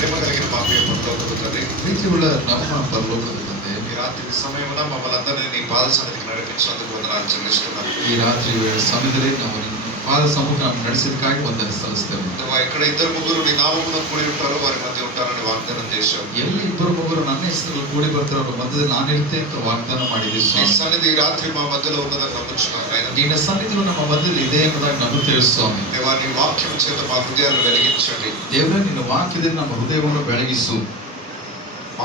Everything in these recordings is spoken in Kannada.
ప్రేమ కలిగిన మా పరలోకపు తండ్రి, ಪ್ರೀತಿಯುಳ್ಳ ನಮ್ಮ ಪರಲೋಕದ ತಂದೆ, ఈ రాత్రి సమయమున మమ్మల్ని అందరినీ నీ పాద సన్నిధికి నడిపించినందుకు వందనాలు చెల్లిస్తున్నాను. ಈ ರಾತ್ರಿ ವೇಳೆ ಸಮಯದಲ್ಲಿ ನಾವು ನಿಮ್ಮ ಪಾದ ಸಮ್ಮುಖ ನಾವು ನಡೆಸಿದಕ್ಕಾಗಿ ವಂದನೆ ಸಲ್ಲಿಸ್ತೇವೆ. ఎక్కడ ఇద్దరు ముగ్గురు నీ నామమున కూడి ఉంటారో వారి మధ్య ఉంటారని వాగ్దానం చేశావు. ಎಲ್ಲಿ ಇಬ್ಬರು ಮುಗ್ಗರು ನನ್ನ ಹೆಸರಲ್ಲಿ ಕೂಡಿ ಬರ್ತಾರೋ ಅವ್ರ ಮಧ್ಯದಲ್ಲಿ ನಾನಿರ್ತೇನೆ ಅಂತ ವಾಗ್ದಾನ ಮಾಡಿದ್ದೀವಿ నీ ಸ್ವಾಮಿ. సన్నిధి ఈ రాత్రి మా మధ్యలో ఉన్నదని నమ్ముచున్నాను. ನಿನ್ನ ಸನ್ನಿಧಿಗಳು ನಮ್ಮ ಮಧ್ಯದಲ್ಲಿ ಇದೆ ಎಂಬುದಾಗಿ ನಂಬುತ್ತೇವೆ ಸ್ವಾಮಿ. దేవా, నీ వాక్యం చేత మా హృదయాలను వెలిగించండి. ದೇವರೇ, ನಿನ್ನ ವಾಕ್ಯದಿಂದ ನಮ್ಮ ಹೃದಯವನ್ನು ಬೆಳಗಿಸು.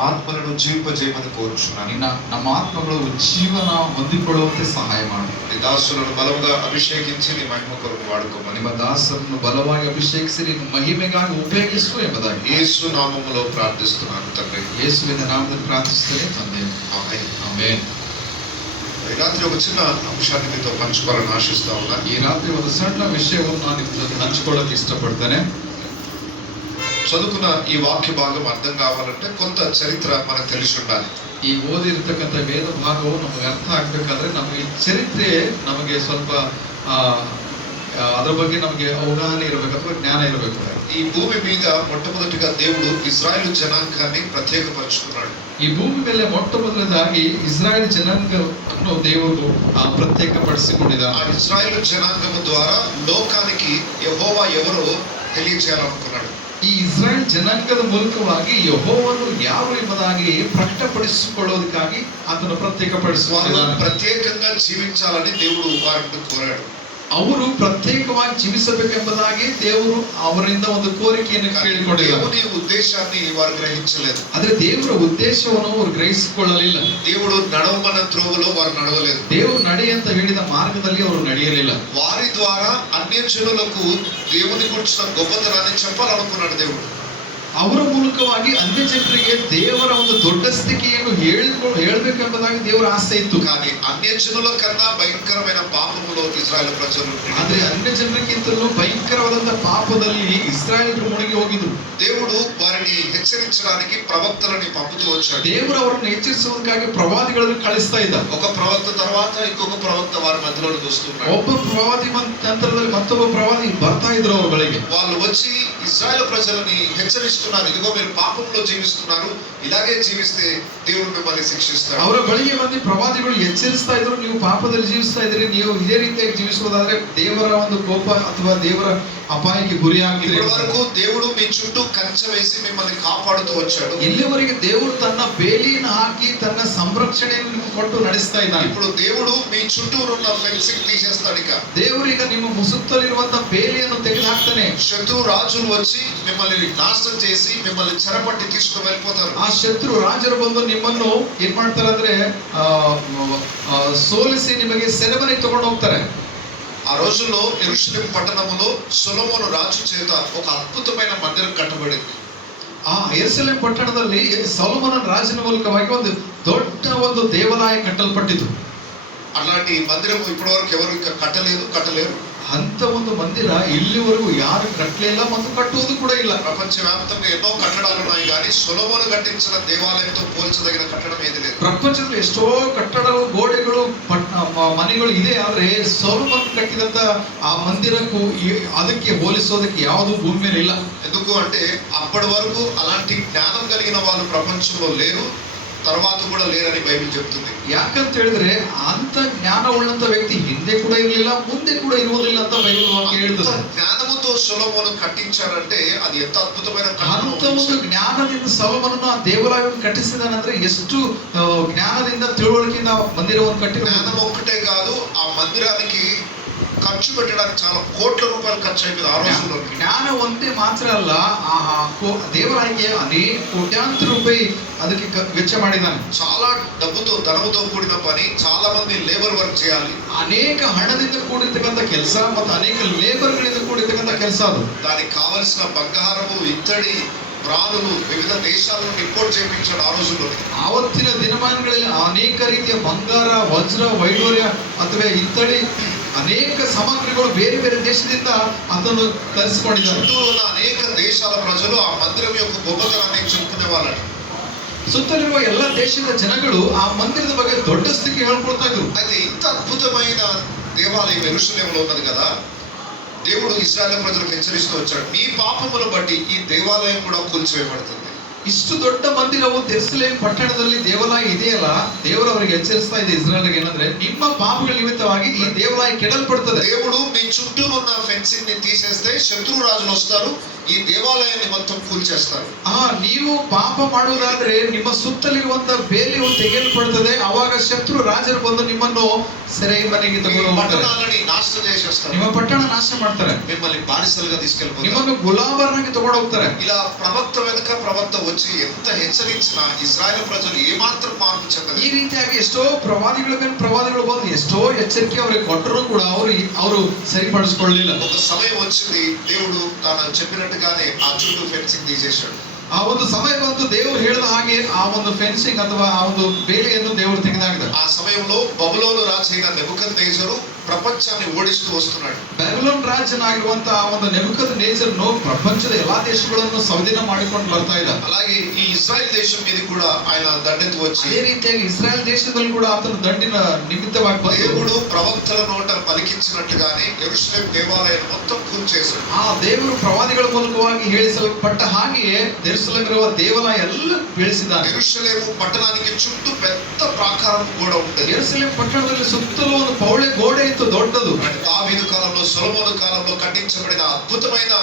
ఆత్మలను జీవింపజేయమని కోరుచున్నాను. ನಮ್ಮ ಆತ್ಮಗಳು ಜೀವನ ಹೊಂದಿಕೊಳ್ಳುವಂತೆ ಸಹಾಯ ಮಾಡು. నీ దాసులను బలముగా అభిషేకించి నీ మహిమ కొరకు వాడుకోమని, ನಿಮ್ಮ ದಾಸರನ್ನು ಬಲವಾಗಿ ಅಭಿಷೇಕಿಸಿ ನಿನ್ನ ಮಹಿಮೆಗಾಗಿ ಉಪಯೋಗಿಸು ಎಂಬುದಾಗಿ యేసు నామములో ప్రార్థిస్తున్నాను తండ్రి. ಯೇಸುವಿನ ನಾಮದಲ್ಲಿ ಪ್ರಾರ್ಥಿಸುತ್ತೇನೆ ತಂದೆ. ఆమేన్. ಆಮೆನ್. ఈ రాత్రి ఒక చిన్న అంశాన్ని మీతో పంచుకోవాలని ఆశిస్తా ఉన్నా. ಈ ರಾತ್ರಿ ಒಂದು ಸಣ್ಣ ವಿಷಯವನ್ನು ನಾನು ನಿಮ್ಮ ಜೊತೆ ಹಂಚಿಕೊಳ್ಳಕ್ಕೆ ಇಷ್ಟಪಡ್ತೇನೆ. చదువుకున్న ఈ వాక్య భాగం అర్థం కావాలంటే కొంత చరిత్ర మనకు తెలిసి ఉండాలి. ಈ ಓದಿರ್ತಕ್ಕಂಥ ವೇದ ಭಾಗವು ನಮಗೆ ಅರ್ಥ ಆಗ್ಬೇಕಾದ್ರೆ ನಮಗೆ ಚರಿತ್ರೆ ನಮಗೆ ಸ್ವಲ್ಪ ಅದರ ಬಗ್ಗೆ ನಮಗೆ ಅವಗಾಹನೆ ಇರಬೇಕು ಅಥವಾ ಜ್ಞಾನ ಇರಬೇಕು. ఈ భూమి మీద మొట్టమొదటిగా దేవుడు ఇజ్రాయేలు జనాంగాన్ని ప్రత్యేకపరుచుకున్నాడు. ಈ ಭೂಮಿ ಮೇಲೆ ಮೊಟ್ಟ ಮೊದಲನೇದಾಗಿ ಇಸ್ರಾಯೇಲ್ ಜನಾಂಗವನ್ನು ದೇವರು ಪ್ರತ್ಯೇಕಪಡಿಸಿಕೊಂಡಿದ್ದ. ఆ ఇజ్రాయేలు జనాంగము ద్వారా లోకానికి యెహోవా ఎవరో తెలియజేయాలనుకున్నాడు. ಈ ಇಸ್ರಾಯೇಲ್ ಜನಾಂಗದ ಮೂಲಕವಾಗಿ ಯೆಹೋವನು ಯಾರು ಎಂಬುದಾಗಿ ಪ್ರಕಟಪಡಿಸಿಕೊಳ್ಳೋದಕ್ಕಾಗಿ ಆತನು ಪ್ರತ್ಯೇಕಪಡಿಸುವ ప్రత్యేకంగా జీవించాలని దేవుడు వారిని కోరాడు. ಅವರು ಪ್ರತ್ಯೇಕವಾಗಿ ಜೀವಿಸಬೇಕೆಂಬುದಾಗಿ ದೇವರು ಅವರಿಂದ ಒಂದು ಕೋರಿಕೆಯನ್ನು ಕೇಳಿಕೊಂಡಿದ್ದಾರೆ. దేవుని ఉద్దేశాన్ని వారు గ్రహించలేదు. ಆದ್ರೆ ದೇವರ ಉದ್ದೇಶವನ್ನು ಅವರು ಗ್ರಹಿಸಿಕೊಳ್ಳಲಿಲ್ಲ. దేవుడు నడవమన్న త్రోవలో వారు నడవలేదు. ದೇವರು ನಡೆ ಅಂತ ಹೇಳಿದ ಮಾರ್ಗದಲ್ಲಿ ಅವರು ನಡೆಯಲಿಲ್ಲ. వారి ద్వారా అన్యజనులకు దేవుని గురించిన గొప్పతనాన్ని చెప్పాలనుకున్నాడు దేవుడు. ಅವರ ಮೂಲಕವಾಗಿ ಅನ್ಯ ಜನರಿಗೆ ದೇವರ ಒಂದು ದೊಡ್ಡ ಸ್ಥಿತಿಯನ್ನು ಹೇಳಬೇಕೆಂಬುದಾಗಿ ದೇವರ ಆಸೆ ಇತ್ತು. కానీ అన్యజనుల కన్నా భయంకరమైన పాపములో ఇజ్రాయెల్ ప్రజలు, ಆದ್ರೆ ಅನ್ಯ ಜನರಿಗಿಂತಲೂ ಭయంಕರವಾದಂತಹ ಪಾಪದಲ್ಲಿ ಇಸ್ರಾಯೇಲರು ಮುಳುಗಿ ಹೋಗಿದ್ರು. దేవుడు వారిని హెచ్చరించడానికి ప్రవక్తలని పంపుతూ వచ్చాడు. ದೇವರು ಅವರನ್ನು ಎಚ್ಚರಿಸುವುದಕ್ಕಾಗಿ ಪ್ರವಾದಿಗಳನ್ನು ಕಳಿಸ್ತಾ ಇದ್ದ. ఒక ప్రవక్త తర్వాత ఇంకొక ప్రవక్త వారి మధ్యలో వస్తున్నాడు. ಒಬ್ಬ ಪ್ರವಾದಿ ನಂತರದಲ್ಲಿ ಮತ್ತೊಬ್ಬ ಪ್ರವಾದಿ ಬರ್ತಾ ಇದ್ರು ಅವರ ಬಳಿಗೆ. వాళ్ళు వచ్చి ఇజ్రాయెల్ ప్రజలని హెచ్చరిస్తున్నారు, ఇదిగో మీరు పాపంలో జీవిస్తున్నారు, ఇలాగే జీవిస్తే దేవుడు మిమ్మల్ని శిక్షిస్తాడు. ಅವರ ಬಳಿಗೆ ಬಂದು ಪ್ರವಾದಿಗಳು ಎಚ್ಚರಿಸ್ತಾ ಇದ್ರು, ನೀವು ಪಾಪದಲ್ಲಿ ಜೀವಿಸ್ತಾ ಇದ್ರಿ, ನೀವು ಇದೇ ರೀತಿಯಾಗಿ ಜೀವಿಸುವುದಾದ್ರೆ ದೇವರ ಒಂದು ಕೋಪ ಅಥವಾ ದೇವರ ಅಪಾಯಕ್ಕೆ ಗುರಿಯಾಗಿರಿ. ఇప్పటి వరకు దేవుడు మీ చుట్టూ కంచె వేసి మిమ్మల్ని కాపాడుతూ వచ్చాడు. ಇಲ್ಲಿವರೆಗೆ ದೇವರು ತನ್ನ ಬೇಲಿಯನ್ನು ಹಾಕಿ ತನ್ನ ಸಂರಕ್ಷಣೆಯನ್ನು ಕೊಟ್ಟು ನಡೆಸ್ತಾ ಇದ್ದಾನೆ. ఇప్పుడు దేవుడు మీ చుట్టూ ఉన్న ఫెన్సింగ్ తీసేస్తాడు. ఇక ದೇವರೀಗ ನಿಮ್ಮ ಸುತ್ತಲಿರುವಂತಹ ಬೇಲಿಯನ್ನು ತೆಗೆದು ಹಾಕ್ತಾನೆ. శత్రు రాజులు వచ్చి మిమ్మల్ని నాశనం చేసి మిమ్మల్ని చెరపట్టి తీసుకుని వెళ్ళిపోతారు. ಆ ಶತ್ರು ರಾಜರು ಬಂದು ನಿಮ್ಮನ್ನು ಏನ್ ಮಾಡ್ತಾರೆ ಅಂದ್ರೆ ಸೋಲಿಸಿ ನಿಮಗೆ ಸೆರೆಮನೆಗೆ ತಗೊಂಡು ಹೋಗ್ತಾರೆ. ఆ రోజుల్లో యెరూషలేము పట్టణములో సొలొమోను రాజు చేత ఒక అద్భుతమైన మందిరం కట్టబడింది. ಆ ಯೆರೂಸಲೇಮ್ ಪಟ್ಟಣದಲ್ಲಿ ಸೊಲೊಮೋನನ ರಾಜನ ಮೂಲಕವಾಗಿ ಒಂದು ದೊಡ್ಡ ಒಂದು ದೇವಾಲಯ ಕಟ್ಟಲ್ಪಟ್ಟಿತು. అలాంటి మందిరం ఇప్పటి వరకు ఎవరు ఇంకా కట్టలేరు. ಅಂತ ಒಂದು ಮಂದಿರ ಇಲ್ಲಿವರೆಗೂ ಯಾರು ಕಟ್ಟಲಿಲ್ಲ ಮತ್ತು ಕಟ್ಟುವುದು ಕೂಡ ಇಲ್ಲ. ప్రపంచవ్యాప్తంగా ఎన్నో కట్టడాలు ఉన్నాయి, కానీ సొలొమోను కట్టించిన దేవాలయంతో పోల్చదగిన కట్టడం ఏది లేదు. ಪ್ರಪಂಚದಲ್ಲಿ ಎಷ್ಟೋ ಕಟ್ಟಡಗಳು, ಗೋಡೆಗಳು, ಮನೆಗಳು ಇದೆ, ಆದ್ರೆ ಸೊಲೊಮೋನ್ ಕಟ್ಟಿದಂತ ಆ ಮಂದಿರಕ್ಕೂ ಅದಕ್ಕೆ ಹೋಲಿಸೋದಕ್ಕೆ ಯಾವುದು ಭೂಮಿ ಮೇಲೆ ಇಲ್ಲ. ఎందుకు అంటే అప్పటి వరకు అలాంటి జ్ఞానం కలిగిన వాళ్ళు ప్రపంచంలో లేరు, తర్వాత కూడా లేరని బైబిల్ చెప్తుంది. ಯಾಕಂತ ಹೇಳಿದ್ರೆ ಅಂತ ಜ್ಞಾನ ಉಳ್ಳಂತ ವ್ಯಕ್ತಿ ಹಿಂದೆ ಕೂಡ ಇರಲಿಲ್ಲ, ಮುಂದೆ ಕೂಡ ಇರುವುದಿಲ್ಲ ಅಂತ ಬೈಬಲ್ ವಾಕ್ಯ ಹೇಳ್ತದೆ. ಜ್ಞಾನముతో సొలొమోను కట్టించాడంటే అది ఎంత అద్భుతమైన ಅಂತ ಒಂದು ಜ್ಞಾನದಿಂದ ಸೊಲೊಮೋನನು ಆ ದೇವಾಲಯವನ್ನು ಕಟ್ಟಿಸಿದಾನಂದ್ರೆ ಎಷ್ಟು ಜ್ಞಾನದಿಂದ ತಿಳುವಳಿಕೆಯಿಂದ ಮಂದಿರವನ್ನು ಕಟ್ಟಿದ. జ్ఞానం ఒక్కటే కాదు, ఆ మందిరానికి ఖర్చు పెట్టడానికి చాలా కోట్ల రూపాయలు ఖర్చు అయిపోయింది ఆ రోజుల్లో. ಜ್ಞಾನ ಒಂದೇ ಮಾತ್ರ ಅಲ್ಲ, ಆ ದೇವರಾಯಿಗೆ ಅನೇಕ ಕೋಟ್ಯಾಂತರ ರೂಪಾಯಿ ಅದಕ್ಕೆ ವೆಚ್ಚ ಮಾಡಿದ್ದಾನೆ. చాలా ధనముతో కూడిన పని, చాలా మంది లేబర్ వర్క్ చేయాలి. ಅನೇಕ ಹಣದಿಂದ ಕೂಡಿರ್ತಕ್ಕಂಥ ಕೆಲಸ ಮತ್ತು ಅನೇಕ ಲೇಬರ್ಗಳಿಂದ ಕೂಡಿರ್ತಕ್ಕಂಥ ಕೆಲಸ ಅದು. దానికి కావలసిన బంగారము, ఇత్తడి, ప్రాణులు వివిధ దేశాల నుండి ఇంపోర్ట్ చేయించాడు ఆ రోజుల్లో. ಆವತ್ತಿನ ದಿನಮಾನಗಳಲ್ಲಿ ಅನೇಕ ರೀತಿಯ ಬಂಗಾರ, ವಜ್ರ, ವೈಡೂರ್ಯ ಅಥವಾ ಇತ್ತಡಿ ಅನೇಕ ಸಾಮಗ್ರಿಗಳು ಬೇರೆ ಬೇರೆ ದೇಶದಿಂದ ಅದನ್ನು ತರಿಸಿಕೊಂಡಿದ್ದಾರೆ. చుట్టూ ఉన్న అనేక దేశాల ప్రజలు ఆ మందిరం యొక్క గొప్పతనాన్ని చెప్పుకునే వాళ్ళట. ಸುತ್ತಲಿರುವ ಎಲ್ಲ ದೇಶದ ಜನಗಳು ಆ ಮಂದಿರದ ಬಗ್ಗೆ ದೊಡ್ಡ ಸ್ಥಿತಿ ಹೇಳ್ಕೊಳ್ತಾ ಇದ್ರು. అయితే ఇంత అద్భుతమైన దేవాలయం యెరూషలేములో ఉన్నది కదా. దేవుడు ఇశ్రాయేలు ప్రజలకు హెచ్చరిస్తూ వచ్చాడు, మీ పాపమును బట్టి ఈ దేవాలయం కూడా కూల్చివేయబడుతుంది. ಇಷ್ಟು ದೊಡ್ಡ ಮಂದಿರವು ಯೆರೂಸಲೇಮ್ ಪಟ್ಟಣದಲ್ಲಿ ದೇವಾಲಯ ಇದೆಯಲ್ಲ, ದೇವರು ಅವರಿಗೆ ಎಚ್ಚರಿಸ್ತಾ ಇದೆ ಇಸ್ರಾಯೇಲ್ಗೆ ಏನಂದ್ರೆ, ನಿಮ್ಮ ಪಾಪಗಳ ನಿಮಿತ್ತವಾಗಿ ಈ ದೇವಾಲಯ ಕೆಡಲ್ಪಡುತ್ತದೆ. దేవుడు మీ చుట్టూ ఉన్న ఫెన్సింగ్ ని తీసేస్తే శత్రు రాజులు వస్తారు, ఈ దేవాలయాన్ని మొత్తం కూల్చేస్తారు. ನೀವು ಪಾಪ ಮಾಡುವುದಾದ್ರೆ ನಿಮ್ಮ ಸುತ್ತಲಿರುವಂತಹ ಬೇಲಿಯು ತೆಗೆಯಲ್ಪಡುತ್ತದೆ. ಅವಾಗ ಶತ್ರು ರಾಜರು ಬಂದು ನಿಮ್ಮನ್ನು ಸೆರೆ ಮನೆಗೆ ತಗೊಂಡು ಹೋಗ್ತಾರೆ, పట్టణాలని నాశనం చేసేస్తారు, ನಿಮ್ಮ ಪಟ್ಟಣ ನಾಶ ಮಾಡ್ತಾರೆ, మిమ్మల్ని బానిసలుగా తీసుకెళ్ళిపోతారు, ನಿಮ್ಮನ್ನು ಗುಲಾಮರನ್ನಾಗಿ ತಗೊಂಡು ಹೋಗ್ತಾರೆ. ఇలా ప్రవక్త వెనుక ప్రవక్త వచ్చి ఎంత హెచ్చరించినా ఇశ్రాయేలు ప్రజలు ఏమాత్రం మార్పు చెందలేదు. ಈ ರೀತಿಯಾಗಿ ಎಷ್ಟೋ ಪ್ರವಾದಿಗಳ ಮೇಲೆ ಪ್ರವಾದಿಗಳು ಬಂದು ಎಷ್ಟೋ ಎಚ್ಚರಿಕೆ ಅವರಿಗೆ ಕೊಟ್ಟರು ಕೂಡ ಅವರು ಸರಿಪಡಿಸಿಕೊಳ್ಳಲಿಲ್ಲ. ఒక సమయం వచ్చింది, దేవుడు తాను చెప్పినట్టుగానే ఆ చుట్టూ ఫెన్సింగ్ తీసేశాడు. ಆ ಒಂದು ಸಮಯ ಬಂತು, ದೇವರು ಹೇಳಿದ ಹಾಗೆ ಆ ಒಂದು ಫೆನ್ಸಿಂಗ್ ಅಥವಾ ಆ ಒಂದು ಬೇಲಿಯನ್ನು ದೇವರು ತೆಗೆದಾಕಿದ. ఆ సమయంలో బబులోను రాజైన నెబుకద్నెజరు ప్రపంచాన్ని ఓడిస్తూ వస్తున్నాడు. ಬ್ಯಾಬಿಲೋನ್ ರಾಜನಾಗಿರುವಂತಹ ಆ ಒಂದು ನೆಬೂಕದ್ನೆಚ್ಚರನು ಪ್ರಪಂಚದ ಎಲ್ಲಾ ದೇಶಗಳನ್ನು ಸ್ವಾಧೀನ ಮಾಡಿಕೊಂಡು ಬರ್ತಾ ಇದ್ದ. అలాగే ఈ ఇశ్రాయేల్ దేశం మీద కూడా ఆయన దండెత్తి వచ్చి, ಅದೇ ರೀತಿಯಾಗಿ ಇಸ್ರಾಯೇಲ್ ದೇಶದಲ್ಲಿ ಕೂಡ ಆತನ ದಂಡಿನ ನಿಮಿತ್ತವಾಗಿ ಬಂದು దేవుడు ప్రవక్తల నోట పలికించినట్టుగానే యెరూషలేము దేవాలయాన్ని మొత్తం కూల్చేశాడు. ಆ ದೇವರು ಪ್ರವಾದಿಗಳ ಮೂಲಕವಾಗಿ ಹೇಳಿಸಲ್ಪಟ್ಟ ಹಾಗೆಯೇ ಯೆರೂಸಲೇಮ್ ಇರುವ ದೇವಾಲಯ ಎಲ್ಲ ಬೆಳೆಸಿದ್ದಾನೆ. యెరూషలేము పట్టణానికి చుట్టూ పెద్ద ప్రాకారం కూడా ఉంటుంది. ಯೆರೂಸಲೇಮ್ ಪಟ್ಟಣದಲ್ಲಿ ಸುತ್ತಲೂ ಒಂದು ಪೌಳೆ ಗೋಡೆ ಇತ್ತು, ದೊಡ್ಡದು. దావీదు కాలంలో, సొలొమోను కాలంలో కట్టించబడిన అద్భుతమైన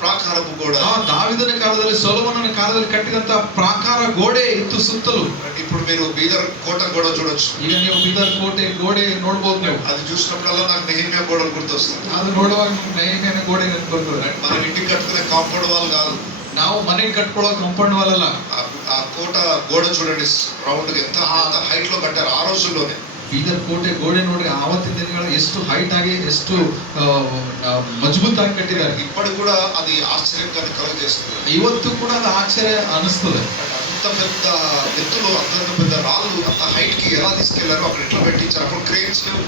ప్రాకారము కూడా. ದಾವೀದನ ಕಾಲದಲ್ಲಿ, ಸೊಲೊಮೋನನ ಕಾಲದಲ್ಲಿ ಕಟ್ಟಿದಂತ ಪ್ರಾಕಾರ ಗೋಡೆ ಇತ್ತು ಸುತ್ತಲೂ. ఇప్పుడు మీరు బీదర్ కోట కూడా చూడొచ్చు. ಈಗ ನೀವು ಬೀದರ್ ಕೋಟೆ ಗೋಡೆ ನೋಡ್ಬೋದು. ನೀವು అది చూసినప్పుడల్లా నాకు నెహెమ్యా గోడలు గుర్తొస్తాయి. ಅದು ನೋಡುವಾಗ ನೆಹೆಮ್ಯನ ಗೋಡೆ ಬರ್ತದೆ. మనం ఇంటికి కట్టుకునే కాంపౌండ్ వాల్ కాదు, ನಾವು ಮನೆಗೆ ಕಟ್ಕೊಳ್ಳೋ ಕಾಂಪೌಂಡ್ ವಾಲ್ ಅಲ್ಲ. ఆ కోట గోడ చూడండి, రౌండ్ ఎంత హైట్ లో కట్టారు ఆ రోజుల్లోనే. ಬೀದರ್ ಕೋಟೆ ಗೋಡೆ ನೋಡಿ ಆವತ್ತಿನ ದಿನಗಳ ಎಷ್ಟು ಹೈಟ್ ಆಗಿ ಎಷ್ಟು ಮಜಬೂತಾಗಿ ಕಟ್ಟಿದ್ದಾರೆ. ఇప్పటి కూడా అది ఆశ్చర్యంగా కలుగజేస్తుంది. ಇವತ್ತು ಕೂಡ ಅದು ಆಶ್ಚರ್ಯ ಅನಿಸ್ತದೆ. అంత పెద్ద ఎత్తులో, అంత పెద్ద రాళ్ళు అంత హైట్ కి ఎలా తీసుకెళ్లారు, అక్కడ ఎట్లా పెట్టించారు, అప్పుడు క్రేన్స్ లేవు.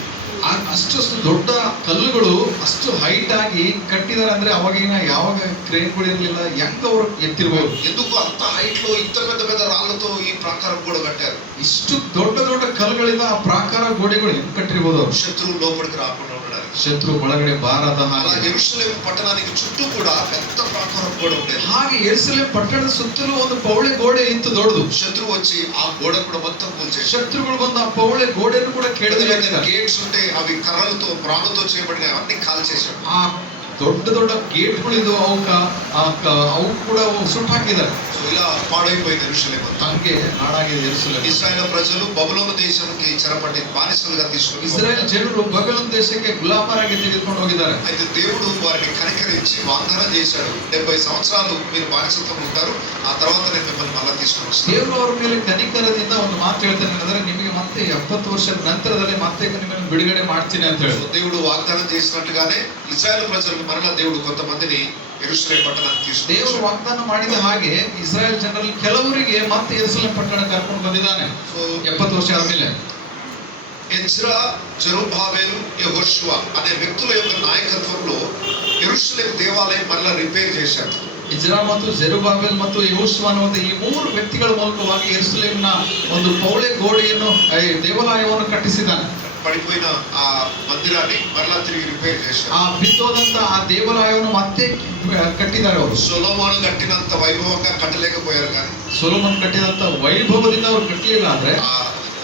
ಅಷ್ಟು ದೊಡ್ಡ ಕಲ್ಲುಗಳು ಅಷ್ಟು ಹೈಟ್ ಆಗಿ ಕಟ್ಟಿದ್ದಾರೆ ಅಂದ್ರೆ, ಅವಾಗಿನ ಯಾವಾಗ ಕ್ರೇನ್ಗಳು ಇರಲಿಲ್ಲ, ಹೆಂಗ್ ಅವರು ಎತ್ತಿರ್ಬೋದು. ఎందుకు అంత హైట్ లో ఇంత పెద్ద పెద్ద రాళ్లతో ఈ ప్రాకారం కూడా కట్టారు? ಇಷ್ಟು ದೊಡ್ಡ ದೊಡ್ಡ ಕಲ್ಲುಗಳಿಂದ ಆ ಪ್ರಾಕಾರ ಗೋಡೆಗಳು ಹೆಂಗ್ ಕಟ್ಟಿರ್ಬೋದು ಅವರು? శత్రువు లోపలికి రాకుండా ఉండడానికి. ಶತ್ರು ಒಳಗಡೆ ಬಾರದ అలా ಹಾಗೆ. యెరూషలేము పట్టణానికి చుట్టూ కూడా పెద్ద ప్రాకారం కూడా ఉండేది. ಹಾಗೆ ಯೆರೂಸಲೇಮ್ ಪಟ್ಟಣದ ಸುತ್ತಲೂ ಒಂದು ಪೌಳೆ ಗೋಡೆ ಇತ್ತು, ದೊಡ್ಡದು. శత్రువు వచ్చి ఆ గోడ కూడా మొత్తం కూల్చేశాడు. ಶತ್ರುಗಳು ಬಂದು ಆ ಪೌಳೆ ಗೋಡೆಯನ್ನು ಕೂಡ ಕೆಡವಿ గేట్స్ ఉంటే అవి కర్రలతో, బ్రాణుతో చేయబడిన అవన్నీ కాల్చేశాడు. ಆ ದೊಡ್ಡ ದೊಡ್ಡ ಗೇಟ್ಗಳು ಇದು, ಅವು ಕೂಡ ಸುಟ್ಟು ಹಾಕಿದ್ದಾರೆ. సో ఇలా పాడైపోయింది యెరూషలేము. ಹಂಗೆ ಹಾಳಾಗಿದೆ ಯೆರೂಸಲೇಮ್. ఇశ్రాయేలు ప్రజలు బబులోను దేశానికి చెరపట్టి బానిసలుగా తీసుకొని, ಇಸ್ರಾಯೇಲ್ ಜನರು ಬಬೆಲೋನ್ ದೇಶಕ್ಕೆ ಗುಲಾಮರಾಗಿ ತೆಗೆದುಕೊಂಡು ಹೋಗಿದ್ದಾರೆ. అయితే దేవుడు వారిని కనికరించి వాగ్దానం చేశాడు, 70 సంవత్సరాలు మీరు బానిసత్వంలో ఉంటారు, ఆ తర్వాత నేను మిమ్మల్ని మళ్ళా తీసుకొని వస్తాను. ದೇವರು ಅವರ ಮೇಲೆ ಕನಿಕರದಿಂದ ಒಂದು ಮಾತು ಹೇಳ್ತಾನೆ, ಅಂದ್ರೆ ನಿಮಗೆ ಮತ್ತೆ 70 ವರ್ಷದ ನಂತರದಲ್ಲಿ ಮತ್ತೆ ನಿಮ್ಮನ್ನು ಬಿಡುಗಡೆ ಮಾಡ್ತೀನಿ ಅಂತ ಹೇಳಿ. సో దేవుడు వాగ్దానం చేసినట్టుగానే ఇశ్రాయేలు ప్రజలకు మరలా దేవుడు కొంతమందిని యెరూషలేము పట్టణానికి ದೇವರು తీసుకొచ్చాడు. ವಾಗ್ದಾನ ಮಾಡಿದ ಹಾಗೆ ಇಸ್ರಾಯೇಲ್ ಜನರಲ್ಲಿ ಕೆಲವರಿಗೆ ಮತ್ತೆ ಯೆರೂಸಲೇಮ್ ಪಟ್ಟಣ ಕರ್ಕೊಂಡು ಬಂದಿದ್ದಾನೆ. సో 70 ವರ್ಷ ಆದ್ಮೇಲೆ ఎజ్రా, జెరుబ్బాబెలు, యెహోషువ అనే వ్యక్తుల యొక్క నాయకత్వంలో యెరూషలేము దేవాలయం మరలా రిపేర్ చేశారు. ಇಜ್ರಾ ಮತ್ತು ಜೆರುಬ್ಬಾಬೆಲ್ ಮತ್ತು ಯೆಹೋಶುವ ಅನ್ನುವಂತ ಈ ಮೂರು ವ್ಯಕ್ತಿಗಳ ಮೂಲಕವಾಗಿ ಯೆರೂಸಲೇಮಿನ ಒಂದು ಪೌಳೆ ಗೋಡೆಯನ್ನು, ದೇವಾಲಯವನ್ನು ಕಟ್ಟಿಸಿದ್ದಾನೆ. పడిపోయిన ఆ మందిరాన్ని మరలా తిరిగి రిపేర్ చేశారు. ಆ ಬಿದ್ದೋದಂತ ಆ ದೇವಾಲಯವನ್ನು ಮತ್ತೆ ಕಟ್ಟಿದ್ದಾರೆ ಅವರು. సొలొమోను కట్టినంత వైభవంగా కట్టలేకపోయారు, కానీ ಸೊಲೊಮನ್ ಕಟ್ಟಿದಂತ ವೈಭವದಿಂದ ಅವರು ಕಟ್ಟಲಿಲ್ಲ. ಆದ್ರೆ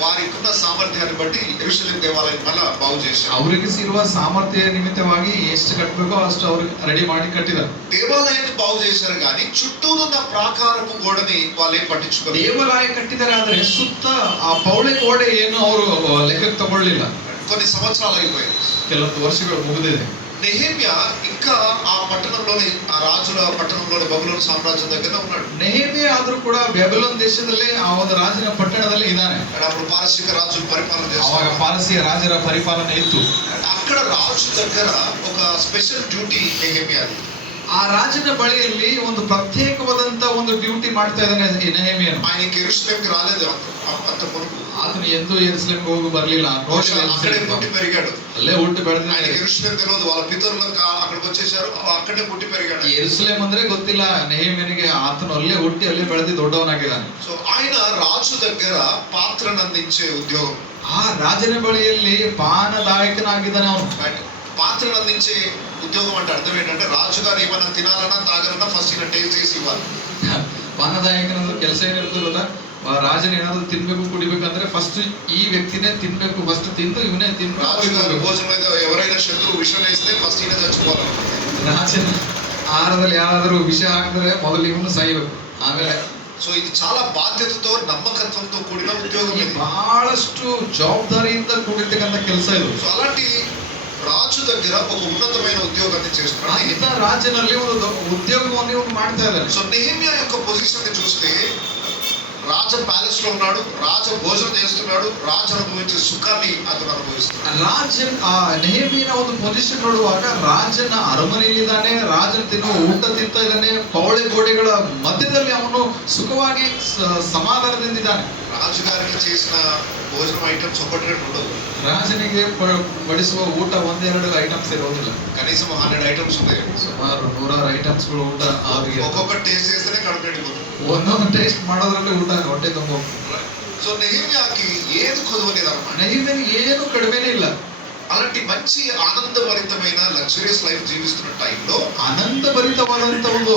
వారికి ఉన్న సామర్థ్యాన్ని బట్టి యెరూషలేము దేవాలయం మళ్ళా బాగు చేశారు. ಅವರಿಗೆ ಇರುವ ಸಾಮರ್ಥ್ಯ ನಿಮಿತ್ತವಾಗಿ ಎಷ್ಟು ಕಟ್ಟಬೇಕೋ ಅಷ್ಟು ಅವ್ರಿಗೆ ರೆಡಿ ಮಾಡಿ ಕಟ್ಟಿದ್ದಾರೆ. దేవాలయాన్ని బాగు చేశారు, కానీ చుట్టూ ఉన్న ప్రాకారపు గోడని వాళ్ళేం పట్టించుకోలేదు. ದೇವಾಲಯ ಕಟ್ಟಿದ್ದಾರೆ, ಆದ್ರೆ ಸುತ್ತ ಆ ಪೌಳೆ ಗೋಡೆ ಏನು ಅವರು ಲೆಕ್ಕಕ್ಕೆ ತಗೊಳ್ಳಿಲ್ಲ. కొన్ని సంవత్సరాలు అయిపోయాయి, ಕೆಲವೊಂದು ವರ್ಷಗಳು ಮುಗಿದಿದೆ. నెహెమ్యా ఇంకా ఆ పట్టణంలోని, ఆ రాజుల పట్టణంలోని బబులోను సామ్రాజ్యం దగ్గర ఉన్నాడు. ನೆಹೆಮ್ಯ ಆದ್ರೂ ಕೂಡ ಬ್ಯಾಬಿಲೋನ್ ದೇಶದಲ್ಲೇ ಆ ಒಂದು ರಾಜನ ಪಟ್ಟಣದಲ್ಲಿ ಇದ್ದಾನೆ. అప్పుడు పారసీక రాజులు పరిపాలన ಅವಾಗ చేస్తారు. ಪಾರಸಿಯ ರಾಜರ ಪರಿಪಾಲನೆ ಇತ್ತು. అక్కడ రాజు దగ్గర ఒక స్పెషల్ డ్యూటీ నెహెమ్యాది. ಆ ರಾಜನ ಬಳಿಯಲ್ಲಿ ಒಂದು ಪ್ರತ್ಯೇಕವಾದಂತ ಒಂದು ಡ್ಯೂಟಿ ಮಾಡ್ತಾ ಇದ್ದಾನೆ ಈ ನೆಹೆಮ್ಯನು. ఆయనకి యెరూషలేముకి రాలేదు అంత మునుపు. ಆತನು ಎಂದೂ ಯೆರೂಸಲೇಮಿಗೆ ಹೋಗಿ ಬರಲಿಲ್ಲ. అక్కడే పుట్టి పెరిగాడు. ಅಲ್ಲೇ ಹುಟ್ಟಿ ಬೆಳೆದ. ఆయనకి యెరూషలేం తెలియదు, వాళ్ళ పితరులకు అక్కడికి వచ్చేసారు, అక్కడే పుట్టి పెరిగాడు. ಯೆರೂಸಲೇಮ್ ಅಂದ್ರೆ ಗೊತ್ತಿಲ್ಲ ನೆಹೆಮ್ಯನಿಗೆ. ಆತನು ಅಲ್ಲೇ ಹುಟ್ಟಿ ಅಲ್ಲೇ ಬೆಳೆದು ದೊಡ್ಡವನಾಗಿದ್ದಾನೆ. సో ఆయన రాజు దగ్గర పాత్రను అందించే ఉద్యోగం. ಆ ರಾಜನ ಬಳಿಯಲ್ಲಿ ಪಾನದಾಯಕನಾಗಿದ್ದಾನೆ ಅವನು. పాత్రను అందించే ఉద్యోగం అంటే అర్థం ఏంటంటే రాజుగారు ఏమైనా తినాలన్నా తాగాలన్నా ఫస్ట్ ఈయన టేస్ట్ చేసి ఇవ్వాలి. ಪಾನದಾಯಕನ ಕೆಲಸ ಏನಿರ್ತದಲ್ಲ, ರಾಜನ ಏನಾದ್ರು ತಿನ್ಬೇಕು ಕುಡಿಬೇಕು ಅಂದ್ರೆ ಫಸ್ಟ್ ಈ ವ್ಯಕ್ತಿನೇ ತಿನ್ಬೇಕು, ಫಸ್ಟ್ ತಿಂದು ಇವನೇ ತಿಂದು. రాజుగారు భోజనం మీద ఎవరైనా శత్రువు విషం వేస్తే ఫస్ట్ ఈయన చచ్చిపోవాలి. ರಾಜನ ಆಹಾರದಲ್ಲಿ ಯಾರಾದರೂ ವಿಷ ಹಾಕಿದ್ರೆ ಮೊದಲು ಇವನು ಸಾಯ್ಬೇಕು, ಆಮೇಲೆ. సో ఇది చాలా బాధ్యతతో నమ్మకత్వంతో కూడిన ఉద్యోగం ఇది. ಬಹಳಷ್ಟು ಜವಾಬ್ದಾರಿಯಿಂದ ಕೂಡಿರ್ತಕ್ಕಂಥ ಕೆಲಸ ಇದು. సో అలాంటి రాజు దగ్గర ఒక ఉన్నతమైన ఉద్యోగాన్ని చేస్తున్నాడు. ಇಂಥ ರಾಜನಲ್ಲಿ ಒಂದು ಉದ್ಯೋಗವನ್ನು ಇವನು ಮಾಡ್ತಾ ಇದ್ದಾನೆ. సో నెహెమ్యా యొక్క పొజిషన్ ని చూస్తే రాజ ప్యాలెస్ లో ఉన్నాడు, రాజ భోజనం చేస్తున్నాడు, రాజు అనుభవించే సుఖాన్ని అతను అనుభవిస్తున్నాడు. ರಾಜನ್ ನೆಹೆಮೀಯನ ಒಂದು ಪೊಸಿಷನ್ ನೋಡುವಾಗ ರಾಜನ ಅರಮನೆಯಲ್ಲಿದ್ದಾನೆ, ರಾಜನ ತಿನ್ನುವ ಊಟ ತಿಂತಾ ಇದ್ದಾನೆ, ಪೌಳೆ ಗೋಡೆಗಳ ಮಧ್ಯದಲ್ಲಿ ಅವನು ಸುಖವಾಗಿ ಸಮಾಧಾನದಿಂದಿದ್ದಾನೆ. రాజుగారికి చేసిన భోజనం ఐటమ్స్ ఒకటి రెండు ఉండవు. ರಾಜನಿಗೆ ಬಡಿಸುವ ಊಟ ಒಂದೆರಡು ಐಟಮ್ಸ್ ಇರೋದಿಲ್ಲ, కనీసం 100 ఐటమ్స్ ఉంటాయి. ಸುಮಾರು 100 ಐಟಮ್ಸ್ಗಳು ಊಟ ಅವರಿಗೆ. ఒక్కొక్క టేస్ట్ చేస్తేనే కడుపు నిండిపోతుంది. ಒಂದೊಂದು ಟೇಸ್ಟ್ ಮಾಡೋದ್ರಲ್ಲಿ ಊಟ ಹೊಟ್ಟೆ ತುಂಬ. సో నెహెమ్యాకి ఏది కొదవలేదు అన్నమాట. ನೆಹೆಮೀಯನಿಗೆ ಏನು ಕಡಿಮೆನೇ ಇಲ್ಲ. అలాంటి మంచి ఆనందభరితమైన లగ్జరియస్ లైఫ్ జీవిస్తున్న టైంలో ಆನಂದಭರಿತವಾದಂತ ಒಂದು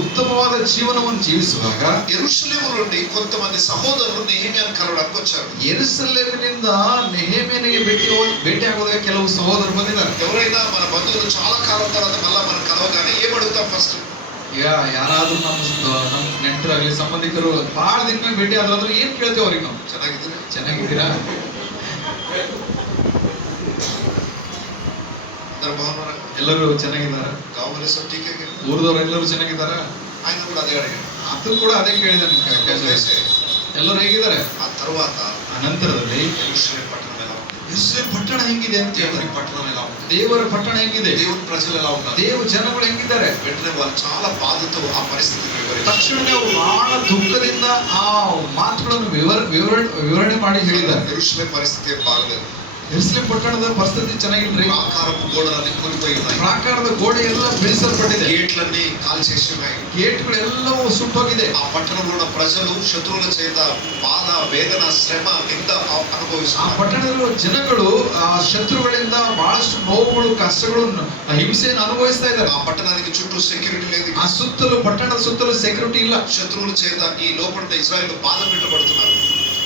ಉತ್ತಮವಾದ ಜೀವನವನ್ನು ಜೀವಿಸುವಾಗ యెరూషలేము నుండి కొంతమంది సహోదరులు నెహెమ్యాను కలవడానికి వచ్చారు. ಯೆರೂಸಲೇಮಿನಿಂದ ನೆಹೆಮೀಯನಿಗೆ ಭೇಟಿ ಆಗೋದಕ್ಕೆ ಕೆಲವು ಸಹೋದರರು ಬಂದಿದ್ದಾರೆ. ఎవరైనా మన బంధువులు చాలా కాలం తర్వాత మళ్ళా మనం కలవగానే ఏం అడుగుతాం ఫస్ట్? ಯಾರಾದ್ರೂ ನಮ್ಮ ನೆಂಟರಾಗ್ಲಿ ಸಂಬಂಧಿಕರು ಬಹಳ ದಿನ ಮೇಲೆ ಭೇಟಿ ಆದ್ರೆ ಏನ್ ಕೇಳ್ತೇವೆ ಅವ್ರಿಗೆ ನಾವು? ಚೆನ್ನಾಗಿದ್ದೀರಾ? ಎಲ್ಲರೂ ಚೆನ್ನಾಗಿದ್ದಾರ? ಊರದವ್ರು ಎಲ್ಲರೂ ಚೆನ್ನಾಗಿದ್ದಾರ? ఆయన కూడా అదే అడిగాడు. ಅದು ಕೂಡ ಅದೇ ಕೇಳಿದಾನೆ. ಎಲ್ಲರೂ ಹೇಗಿದ್ದಾರೆ? ఆ తర్వాత ಅನಂತರದಲ್ಲಿ యెరూషలేము పట్టణం ఎలా ఉంది? ಯೆರೂಸಲೇಮ್ ಪಟ್ಟಣ ಹೆಂಗಿದೆ ಅಂತ దేవుని పట్టణం ఎలా ఉంది? ದೇವರ ಪಟ್ಟಣ ಹೆಂಗಿದೆ? దేవుని ప్రజలు ఎలా ఉన్నారు? ದೇವ ಜನಗಳು ಹೆಂಗಿದ್ದಾರೆ? వెంటనే వాళ్ళు చాలా బాధతో ఆ పరిస్థితిని వివరించారు. ತಕ್ಷಣ ಬಹಳ ದುಃಖದಿಂದ ಆ ಮಾತುಗಳನ್ನು ವಿವರಣೆ ಮಾಡಿ ಹೇಳಿದ್ದಾರೆ. యెరూషలేము పరిస్థితి ఏం బాగలేదు. ಯೆರೂಸಲೇಮ್ ಪಟ್ಟಣದ ಪರಿಸ್ಥಿತಿ ಚೆನ್ನಾಗಿಲ್ರಿ. ప్రాకారపు గోడలన్నీ కూలిపోయి ఉన్నాయి. ಪ್ರಾಕಾರದ ಗೋಡೆ ಎಲ್ಲ ಬೀಳಿಸಲ್ಪಟ್ಟಿದೆ. గేట్లన్నీ కాల్చేసి ఉన్నాయి. ಗೇಟ್ಗಳೆಲ್ಲವೂ ಸುಟ್ಟೋಗಿದೆ. ఆ పట్టణంలో ఉన్న ప్రజలు శత్రువుల చేత బాధ, వేదన, శ్రమ, నింద ಆ అనుభవిస్తున్నారు. ಪಟ್ಟಣದಲ್ಲಿರುವ ಜನಗಳು ಆ ಶತ್ರುಗಳಿಂದ ಬಹಳಷ್ಟು ನೋವುಗಳು, ಕಷ್ಟಗಳು, ಹಿಂಸೆಯನ್ನು ಅನುಭವಿಸ್ತಾ ಇದ್ದಾರೆ. ఆ పట్టణానికి చుట్టూ సెక్యూరిటీ లేదు. ಆ ಸುತ್ತಲೂ ಪಟ್ಟಣದ ಸುತ್ತಲೂ ಸೆಕ್ಯೂರಿಟಿ ಇಲ್ಲ. శత్రువుల చేత ఈ లోపల ఇజ్రాయెల్ బాధ పెట్టబడుతున్నారు.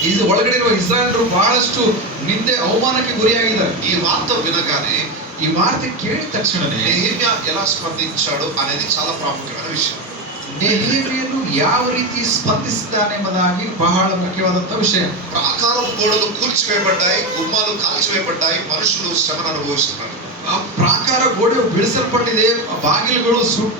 ಇದು ಒಳಗಡೆ ಇರುವ ಇಸ್ರಾಯೇಲರು ಬಹಳಷ್ಟು ನಿಂದೆ ಅವಮಾನಕ್ಕೆ ಗುರಿಯಾಗಿದ್ದಾರೆ. ఈ వార్త వినగానే ಈ ವಾರ್ತೆ ಕೇಳಿದ ತಕ್ಷಣನೇ నెహెమ్యా ఎలా స్పందించాడు అనేది చాలా ప్రాముఖ్యమైన విషయం. ನೆಹೆಮೀಯನು ಯಾವ ರೀತಿ ಸ್ಪಂದಿಸಿದ್ದಾನೆ ಎಂಬುದಾಗಿ ಬಹಳ ಮುಖ್ಯವಾದಂತ ವಿಷಯ. ప్రాకారం గోడలు కూల్చివేయబడ్డాయి, గుమ్మాలు కాల్చివేయబడ్డాయి, మనుషులు శ్రమను అనుభవిస్తున్నారు. ಆ ಪ್ರಾಕಾರ ಗೋಡೆ ಬೀಳಿಸಲ್ಪಟ್ಟಿದೆ, ಬಾಗಿಲುಗಳು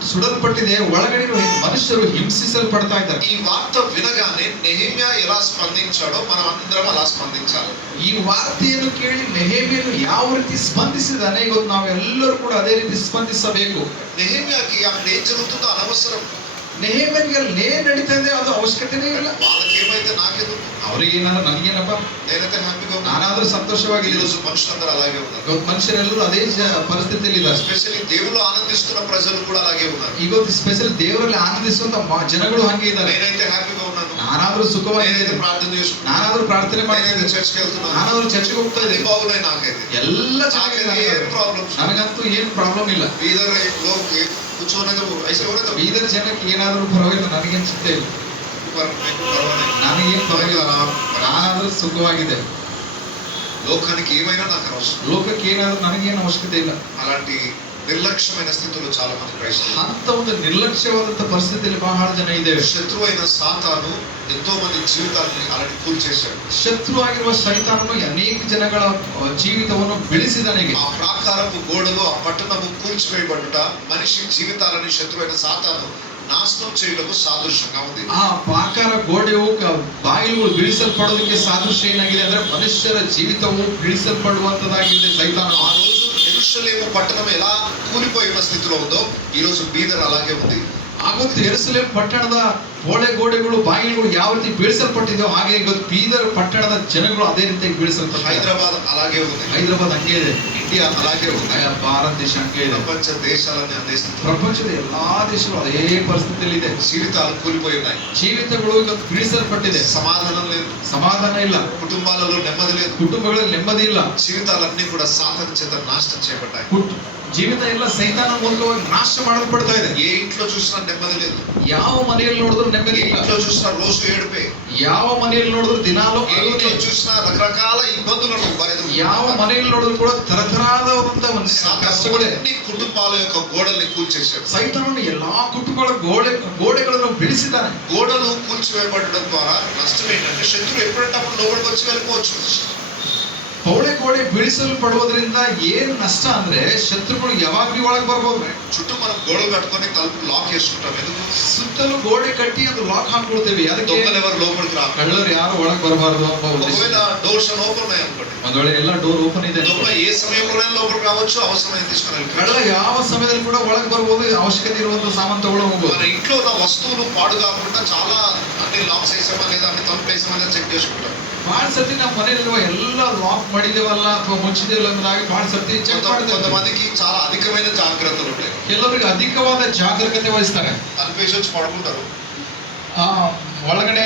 ಸುಡಲ್ಪಟ್ಟಿದೆ, ಒಳಗಡೆ ಮನುಷ್ಯರು ಹಿಂಸಿಸಲ್ಪಡ್ತಾ ಇದ್ದಾರೆ. ఈ వార్త వినగానే నెహెమ్యా ఎలా స్పందించాడో మనం అందరం అలా స్పందించాలి. ಈ ವಾರ್ತೆಯನ್ನು ಕೇಳಿ ನೆಹೆಮೀಯನು ಯಾವ ರೀತಿ ಸ್ಪಂದಿಸಿದ್ದಾನೆ ಇವತ್ತು ನಾವೆಲ್ಲರೂ ಕೂಡ ಅದೇ ರೀತಿ ಸ್ಪಂದಿಸಬೇಕು. నెహెమ్యాకి అక్కడ ఏం జరుగుతుందో అనవసరం. ನೆಹೆಮೀಯನಿಗೆ ಅಲ್ಲಿ ಏನ್ ನಡೀತಾ ಇದೆ ಅದು ಅವಶ್ಯಕತೆನೇ ಇಲ್ಲ. వాళ్ళకి ఏమైతే నాకెందుకు? ಅವ್ರಿಗೆ ಏನಾದ್ರು ನನಗೇನಪ್ಪ, నేనైతే హ్యాపీగా ఉన్నాను. ನಾನಾದ್ರೂ సంతోషವಾಗಿ. ఈ రోజు మనుషులందరూ అలాగే ఉన్నారు. ಇವತ್ತು ಮನುಷ್ಯರೆಲ್ಲರೂ ಅದೇ ಪರಿಸ್ಥಿತಿಯಲ್ಲಿ ಇದ್ದಾರೆ. ఎస్పెషల్లీ దేవుళ్ళు ఆనందిస్తున్న ప్రజలు కూడా అలాగే ఉన్నారు. ಇವತ್ತು ಸ್ಪೆಷಲ್ ದೇವರಲ್ಲಿ ಆನಂದಿಸುವಂತ ಜನಗಳು ಹಂಗೆ ಇದ್ದಾರೆ. నేనైతే హ్యాపీగా ఉన్నాను. ನಾನಾದ್ರೂ ಸುಖವಾಗಿ, నేనైతే ప్రార్థన చేసుకున్నాను, ನಾನಾದ್ರೂ ಪ್ರಾರ್ಥನೆ ಮಾಡಿ, నేనైతే చర్చ్కి వెళ్తున్నాను, ನಾನಾದ್ರೂ ಚರ್ಚ್ಗೆ ಹೋಗ್ತಾ అది ಇದ್ದೀನಿ, బాగున్నాయి నాకైతే. ಎಲ್ಲ నాకైతే ಚೆನ್ನಾಗಿದೆ, ఏం ప్రాబ్లమ్స్. ನನಗಂತೂ ಏನ್ ಪ್ರಾಬ್ಲಮ್ ಇಲ್ಲ. इधर एक लोग కూర్చోనేది ऐसे हो रहे थे. ಬೀದರ್ ಜನಕ್ಕೆ ಏನಾದ್ರೂ ಪರವಾಗಿಲ್ಲ, ನನಗೇನ್ ಚಿಂತೆ ಇಲ್ಲ, पर मेरे को परवाह नहीं. ನನಗೇನ್ ಪರವಾಗಿಲ್ಲ, ನಾನಾದ್ರೂ ಸುಖವಾಗಿದೆ. లోకానికి ఏమైనా నాకు అవసరం. ಲೋಕಕ್ಕೆ ಏನಾದ್ರೂ ನನಗೇನು ಅವಶ್ಯಕತೆ ಇಲ್ಲ. అలాంటి నిర్లక్ష్యమైన స్థితిలో చాలా మంది క్రైస్తవులు. ಅಂತ ಒಂದು ನಿರ್ಲಕ್ಷ್ಯವಾದಂತ ಪರಿಸ್ಥಿತಿಯಲ್ಲಿ ಬಹಳ ಜನ ಇದ್ದೇವೆ. శత్రువైన సాతాను ఎంతో మంది జీవితాన్ని అలాంటి కూల్చేశాడు. ಶತ್ರುವಾಗಿರುವ ಸೈತಾನನು ಅನೇಕ ಜನಗಳ ಜೀವಿತವನ್ನು ಬೆಳೆಸಿದಾನೆ. ఆ ప్రాకారపు గోడలు, ఆ పట్టణము కూల్చివేయబడుట మనిషి జీవితాలని శత్రువైన సాతాను నాశనం చేయుటకు సాదృశ్యంగా ఉంది. ಆ ಪ್ರಾಕಾರ ಗೋಡೆಯು ಬಾಗಿಲುಗಳು ಬೀಳಿಸಲ್ಪಡೋದಕ್ಕೆ ಸಾದೃಶ್ಯ ಏನಾಗಿದೆ ಅಂದ್ರೆ ಮನುಷ್ಯರ ಜೀವಿತವು ಬೀಳಿಸಲ್ಪಡುವಂತದಾಗಿದೆ. ಸೈತಾನ ఆ రోజు యెరూషలేము పట్టణం ఎలా కూలిపోయిన స్థితిలో ఉందో ఈ రోజు బీదర్ అలాగే ఉంది. ಆಗುತ್ತೆ. ಯೆರೂಸಲೇಮ್ ಪಟ್ಟಣದ ಪೌಳೆ ಗೋಡೆಗಳು ಬಾಗಿಲುಗಳು ಯಾವ ರೀತಿ ಬೀಳಿಸಲ್ಪಟ್ಟಿದೆಯೋ ಹಾಗೆ ಇವತ್ತು ಬೀದರ್ ಪಟ್ಟಣದ ಜನಗಳು ಅದೇ ರೀತಿ ಬೀಳಿಸಲ್ಪಟ್ಟಿದ್ದಾರೆ. హైదరాబాద్ అలాగే ఉంది, ಹೈದರಾಬಾದ್ ಹಂಗೆ ಇದೆ, ఇండియా అలాగే ఉంది, ಭಾರತ ದೇಶ ಹಂಗೆ ಇದೆ, ప్రపంచ దేశాలన్నీ అందిస్తుంది. ಪ್ರಪಂಚದ ಎಲ್ಲಾ ದೇಶಗಳು ಅದೇ ಪರಿಸ್ಥಿತಿಯಲ್ಲಿ ಇದೆ. జీవితాలు కూలిపోయి ఉన్నాయి, ಜೀವಿತಗಳು ಇವತ್ತು ಬೀಳಿಸಲ್ಪಟ್ಟಿದೆ, సమాధానం లేదు, ಸಮಾಧಾನ ಇಲ್ಲ, కుటుంబాలలో నెమ్మది లేదు, ಕುಟುಂಬಗಳಲ್ಲಿ ನೆಮ್ಮದಿ ಇಲ್ಲ, జీవితాలన్నీ కూడా సాతాను చేత నాశనం చేయబడ్డాయి. ಜೀವಿತ ಎಲ್ಲ ಸೈತಾನ ಮೂಲಕವಾಗಿ ನಾಶ ಮಾಡಲ್ಪಡ್ತಾ ಇದೆ. ఏ ఇంట్లో చూసినా నెమ్మది లేదు, ಯಾವ ಮನೆಯಲ್ಲಿ ನೋಡಿದ್ರು ನೆಮ್ಮದಿ ಇಲ್ಲ, ఇంట్లో చూసినా రోజు ఏడుపే, ಯಾವ ಮನೆಯಲ್ಲಿ ನೋಡಿದ್ರು ದಿನಾಲು ఏ ఇంట్లో చూసినా రకరకాల ఇబ్బందులను ಯಾವ ಮನೆಯಲ್ಲಿ ನೋಡಿದ್ರು ಕೂಡ ತರತರವಾದಂತಹ ಒಂದು ಕಷ್ಟಗಳೇ. అన్ని కుటుంబాల యొక్క గోడల్ని కూల్చేశాడు. ಸೈತಾನನು ಎಲ್ಲಾ ಕುಟುಂಬಗಳ ಗೋಡೆಗಳನ್ನು ಬೆಳೆಸಿದ್ದಾನೆ. గోడలు కూల్చివేయబడడం ద్వారా నష్టం ఏంటంటే శత్రువు ఎప్పుడంటే అప్పుడు లోపలికి వచ్చి వెళ్ళిపోవచ్చు. ಪೌಳೆ ಗೋಡೆ ಬೀಳಿಸಲ್ಪಡುವುದರಿಂದ ಏನ್ ನಷ್ಟ ಅಂದ್ರೆ ಶತ್ರುಗಳು ಯಾವಾಗ್ಲೂ ಒಳಗೆ ಬರ್ಬೋದು. చుట్టూ మనం గోడలు కట్టుకొని తలుపు లాక్ చేసుకుంటాం. ఎందుకు? ಸುತ್ತಲೂ ಗೋಡೆ ಕಟ್ಟಿ ಅದು ಲಾಕ್ ಹಾಕೊಳ್ತೇವೆ. ಅದಕ್ಕೆ దొంగలు ఎవరు లోపలికి రా, ಕಳ್ಳರು ಯಾರು ಒಳಗೆ ಬರಬಾರದು ಅನ್ನೋ ಉದ್ದೇಶ. ఒకవేళ డోర్స్ ఓపెన్ ఉన్నాయి అనుకోండి, ಒಂದ್ ವೇಳೆ ಎಲ್ಲ ಡೋರ್ ಓಪನ್ ಇದೆ, దొంగ ఏ సమయంలోనే లోపలికి రావచ్చు, అవసరమైన తీసుకొని ಕಳ್ಳ వెళ్ళిపోవచ్చు. ಯಾವ ಸಮಯದಲ್ಲಿ ಕೂಡ ಒಳಗೆ ಬರ್ಬೋದು, ಅವಶ್ಯಕತೆ ಇರುವಂತ ಸಾಮಾನು ತಗೊಳ್ಳೋ ಹೋಗ್ಬೋದು. మన ఇంట్లో ఉన్న వస్తువులు పాడు కాకుండా చాలా అన్ని లాక్స్ వేసామా లేదా అన్ని తలుపు వేసామా లేదా చెక్ చేసుకుంటాం. ಬಹಳ ಸರ್ತಿ ನಮ್ಮ ಮನೆಯಲ್ಲಿರುವ ಎಲ್ಲ ಲಾಕ್ ಮಾಡಿದೇವಲ್ಲ ಅಥವಾ ಮುಚ್ಚಿದೇವಲ್ಲ ಅನ್ನೋದಾಗಿ ಬಹಳ ಸರ್ತಿ ಚೆಕ್ ಮಾಡಿದ್ದೇವೆ. కొంతమందికి చాలా అధికమైన జాగ్రత్తలు ఉంటాయి. ಕೆಲವರಿಗೆ ಅಧಿಕವಾದ ಜಾಗರೂಕತೆ ವಹಿಸ್ತಾರೆ. తలుపు వేసి వచ్చి పడుకుంటారు, ಒಳಗಡೆ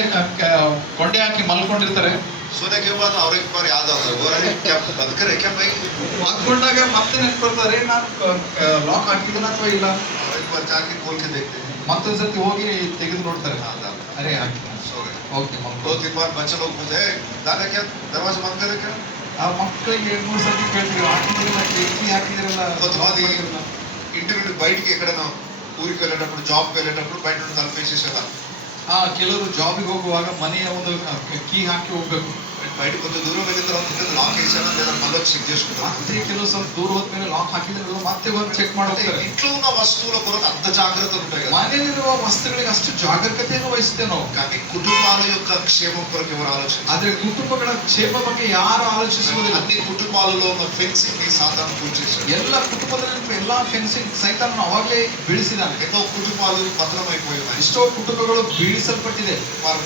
ಕೊಂಡೆ ಹಾಕಿ ಮಲ್ಕೊಂಡಿರ್ತಾರೆ. सोने के बाद और एक बार याद आता है वो अरे क्या बंद करे क्या भाई, ಮಲ್ಕೊಂಡಾಗ ಮತ್ತೆ ನೆನ್ಕೊಳ್ತಾರೆ ನಾನು ಲಾಕ್ ಹಾಕಿದನ ಅಥವಾ ಇಲ್ಲ. और एक बार जाके खोल के देखते हैं, ಮತ್ತೊಂದ್ ಸರ್ತಿ ಹೋಗಿ ತೆಗೆದು ನೋಡ್ತಾರೆ, ಅರೆ ಹಾಕಿದ. सो गए. ಓಕೆ, 2-3 बार बच्चे लोग पूछते हैं दादा क्या दरवाजा बंद करे क्या. ಆ ಮಕ್ಕಳಿಗೆ 2-3 ಸರ್ತಿ ಕೇಳ್ತೀವಿ, ಹಾಕಿದ್ರಲ್ಲ ಕೀ ಹಾಕಿದ್ರಲ್ಲ. కొంతమంది ఇంటి నుండి బయటికి ఎక్కడైనా ఊరికి వెళ్ళేటప్పుడు జాబ్కి వెళ్ళేటప్పుడు బయట నుండి తలుపు వేసేసేదా. ಕೆಲವರು ಜಾಬಿಗೆ ಹೋಗುವಾಗ ಮನೆಯ ಒಂದು ಕೀ ಹಾಕಿ ಹೋಗ್ಬೇಕು. బయట కొంచెం దూరం వెళ్ళిన తర్వాత లాక్ వేసానా లేదా మళ్ళీ చెక్ చేసుకుంటాం. ರಾತ್ರಿ ಕೆಲವು ಸ್ವಲ್ಪ ದೂರ ಹೋದ್ಮೇಲೆ ಲಾಕ್ ಹಾಕಿದ್ರೆ ಮತ್ತೆ ಹೋಗಿ ಚೆಕ್ ಮಾಡ್ತಾರೆ. ఇంట్లో ఉన్న వస్తువుల కొరకు అంత జాగ్రత్తలు ఉంటాయి కదా, ಮನೆಯಲ್ಲಿರುವ ವಸ್ತುಗಳಿಗೆ ಅಷ್ಟು ಜಾಗರೂಕತೆಯನ್ನು ವಹಿಸ್ತೇವೆ ನಾವು. కానీ కుటుంబాల యొక్క క్షేమం కొరకు ఎవరు ఆలోచించారు. ಆದ್ರೆ ಕುಟುಂಬಗಳ ಕ್ಷೇಮ ಬಗ್ಗೆ ಯಾರು ಆಲೋಚಿಸುವುದಿಲ್ಲ. అన్ని కుటుంబాలలో ఉన్న ఫెన్సింగ్ ని సాతాను కూల్చేశాడు. ಎಲ್ಲ ಕುಟುಂಬದಲ್ಲಿ ಎಲ್ಲಾ ಫೆನ್ಸಿಂಗ್ ಸೈತಾನನು ಅವಾಗಲೇ ಬೀಳಿಸಿದಾನೆ. ఎన్నో కుటుంబాలు పతనమైపోయి ఉన్నాయి. ಎಷ್ಟೋ ಕುಟುಂಬಗಳು ಬೀಳಿಸಲ್ಪಟ್ಟಿದೆ.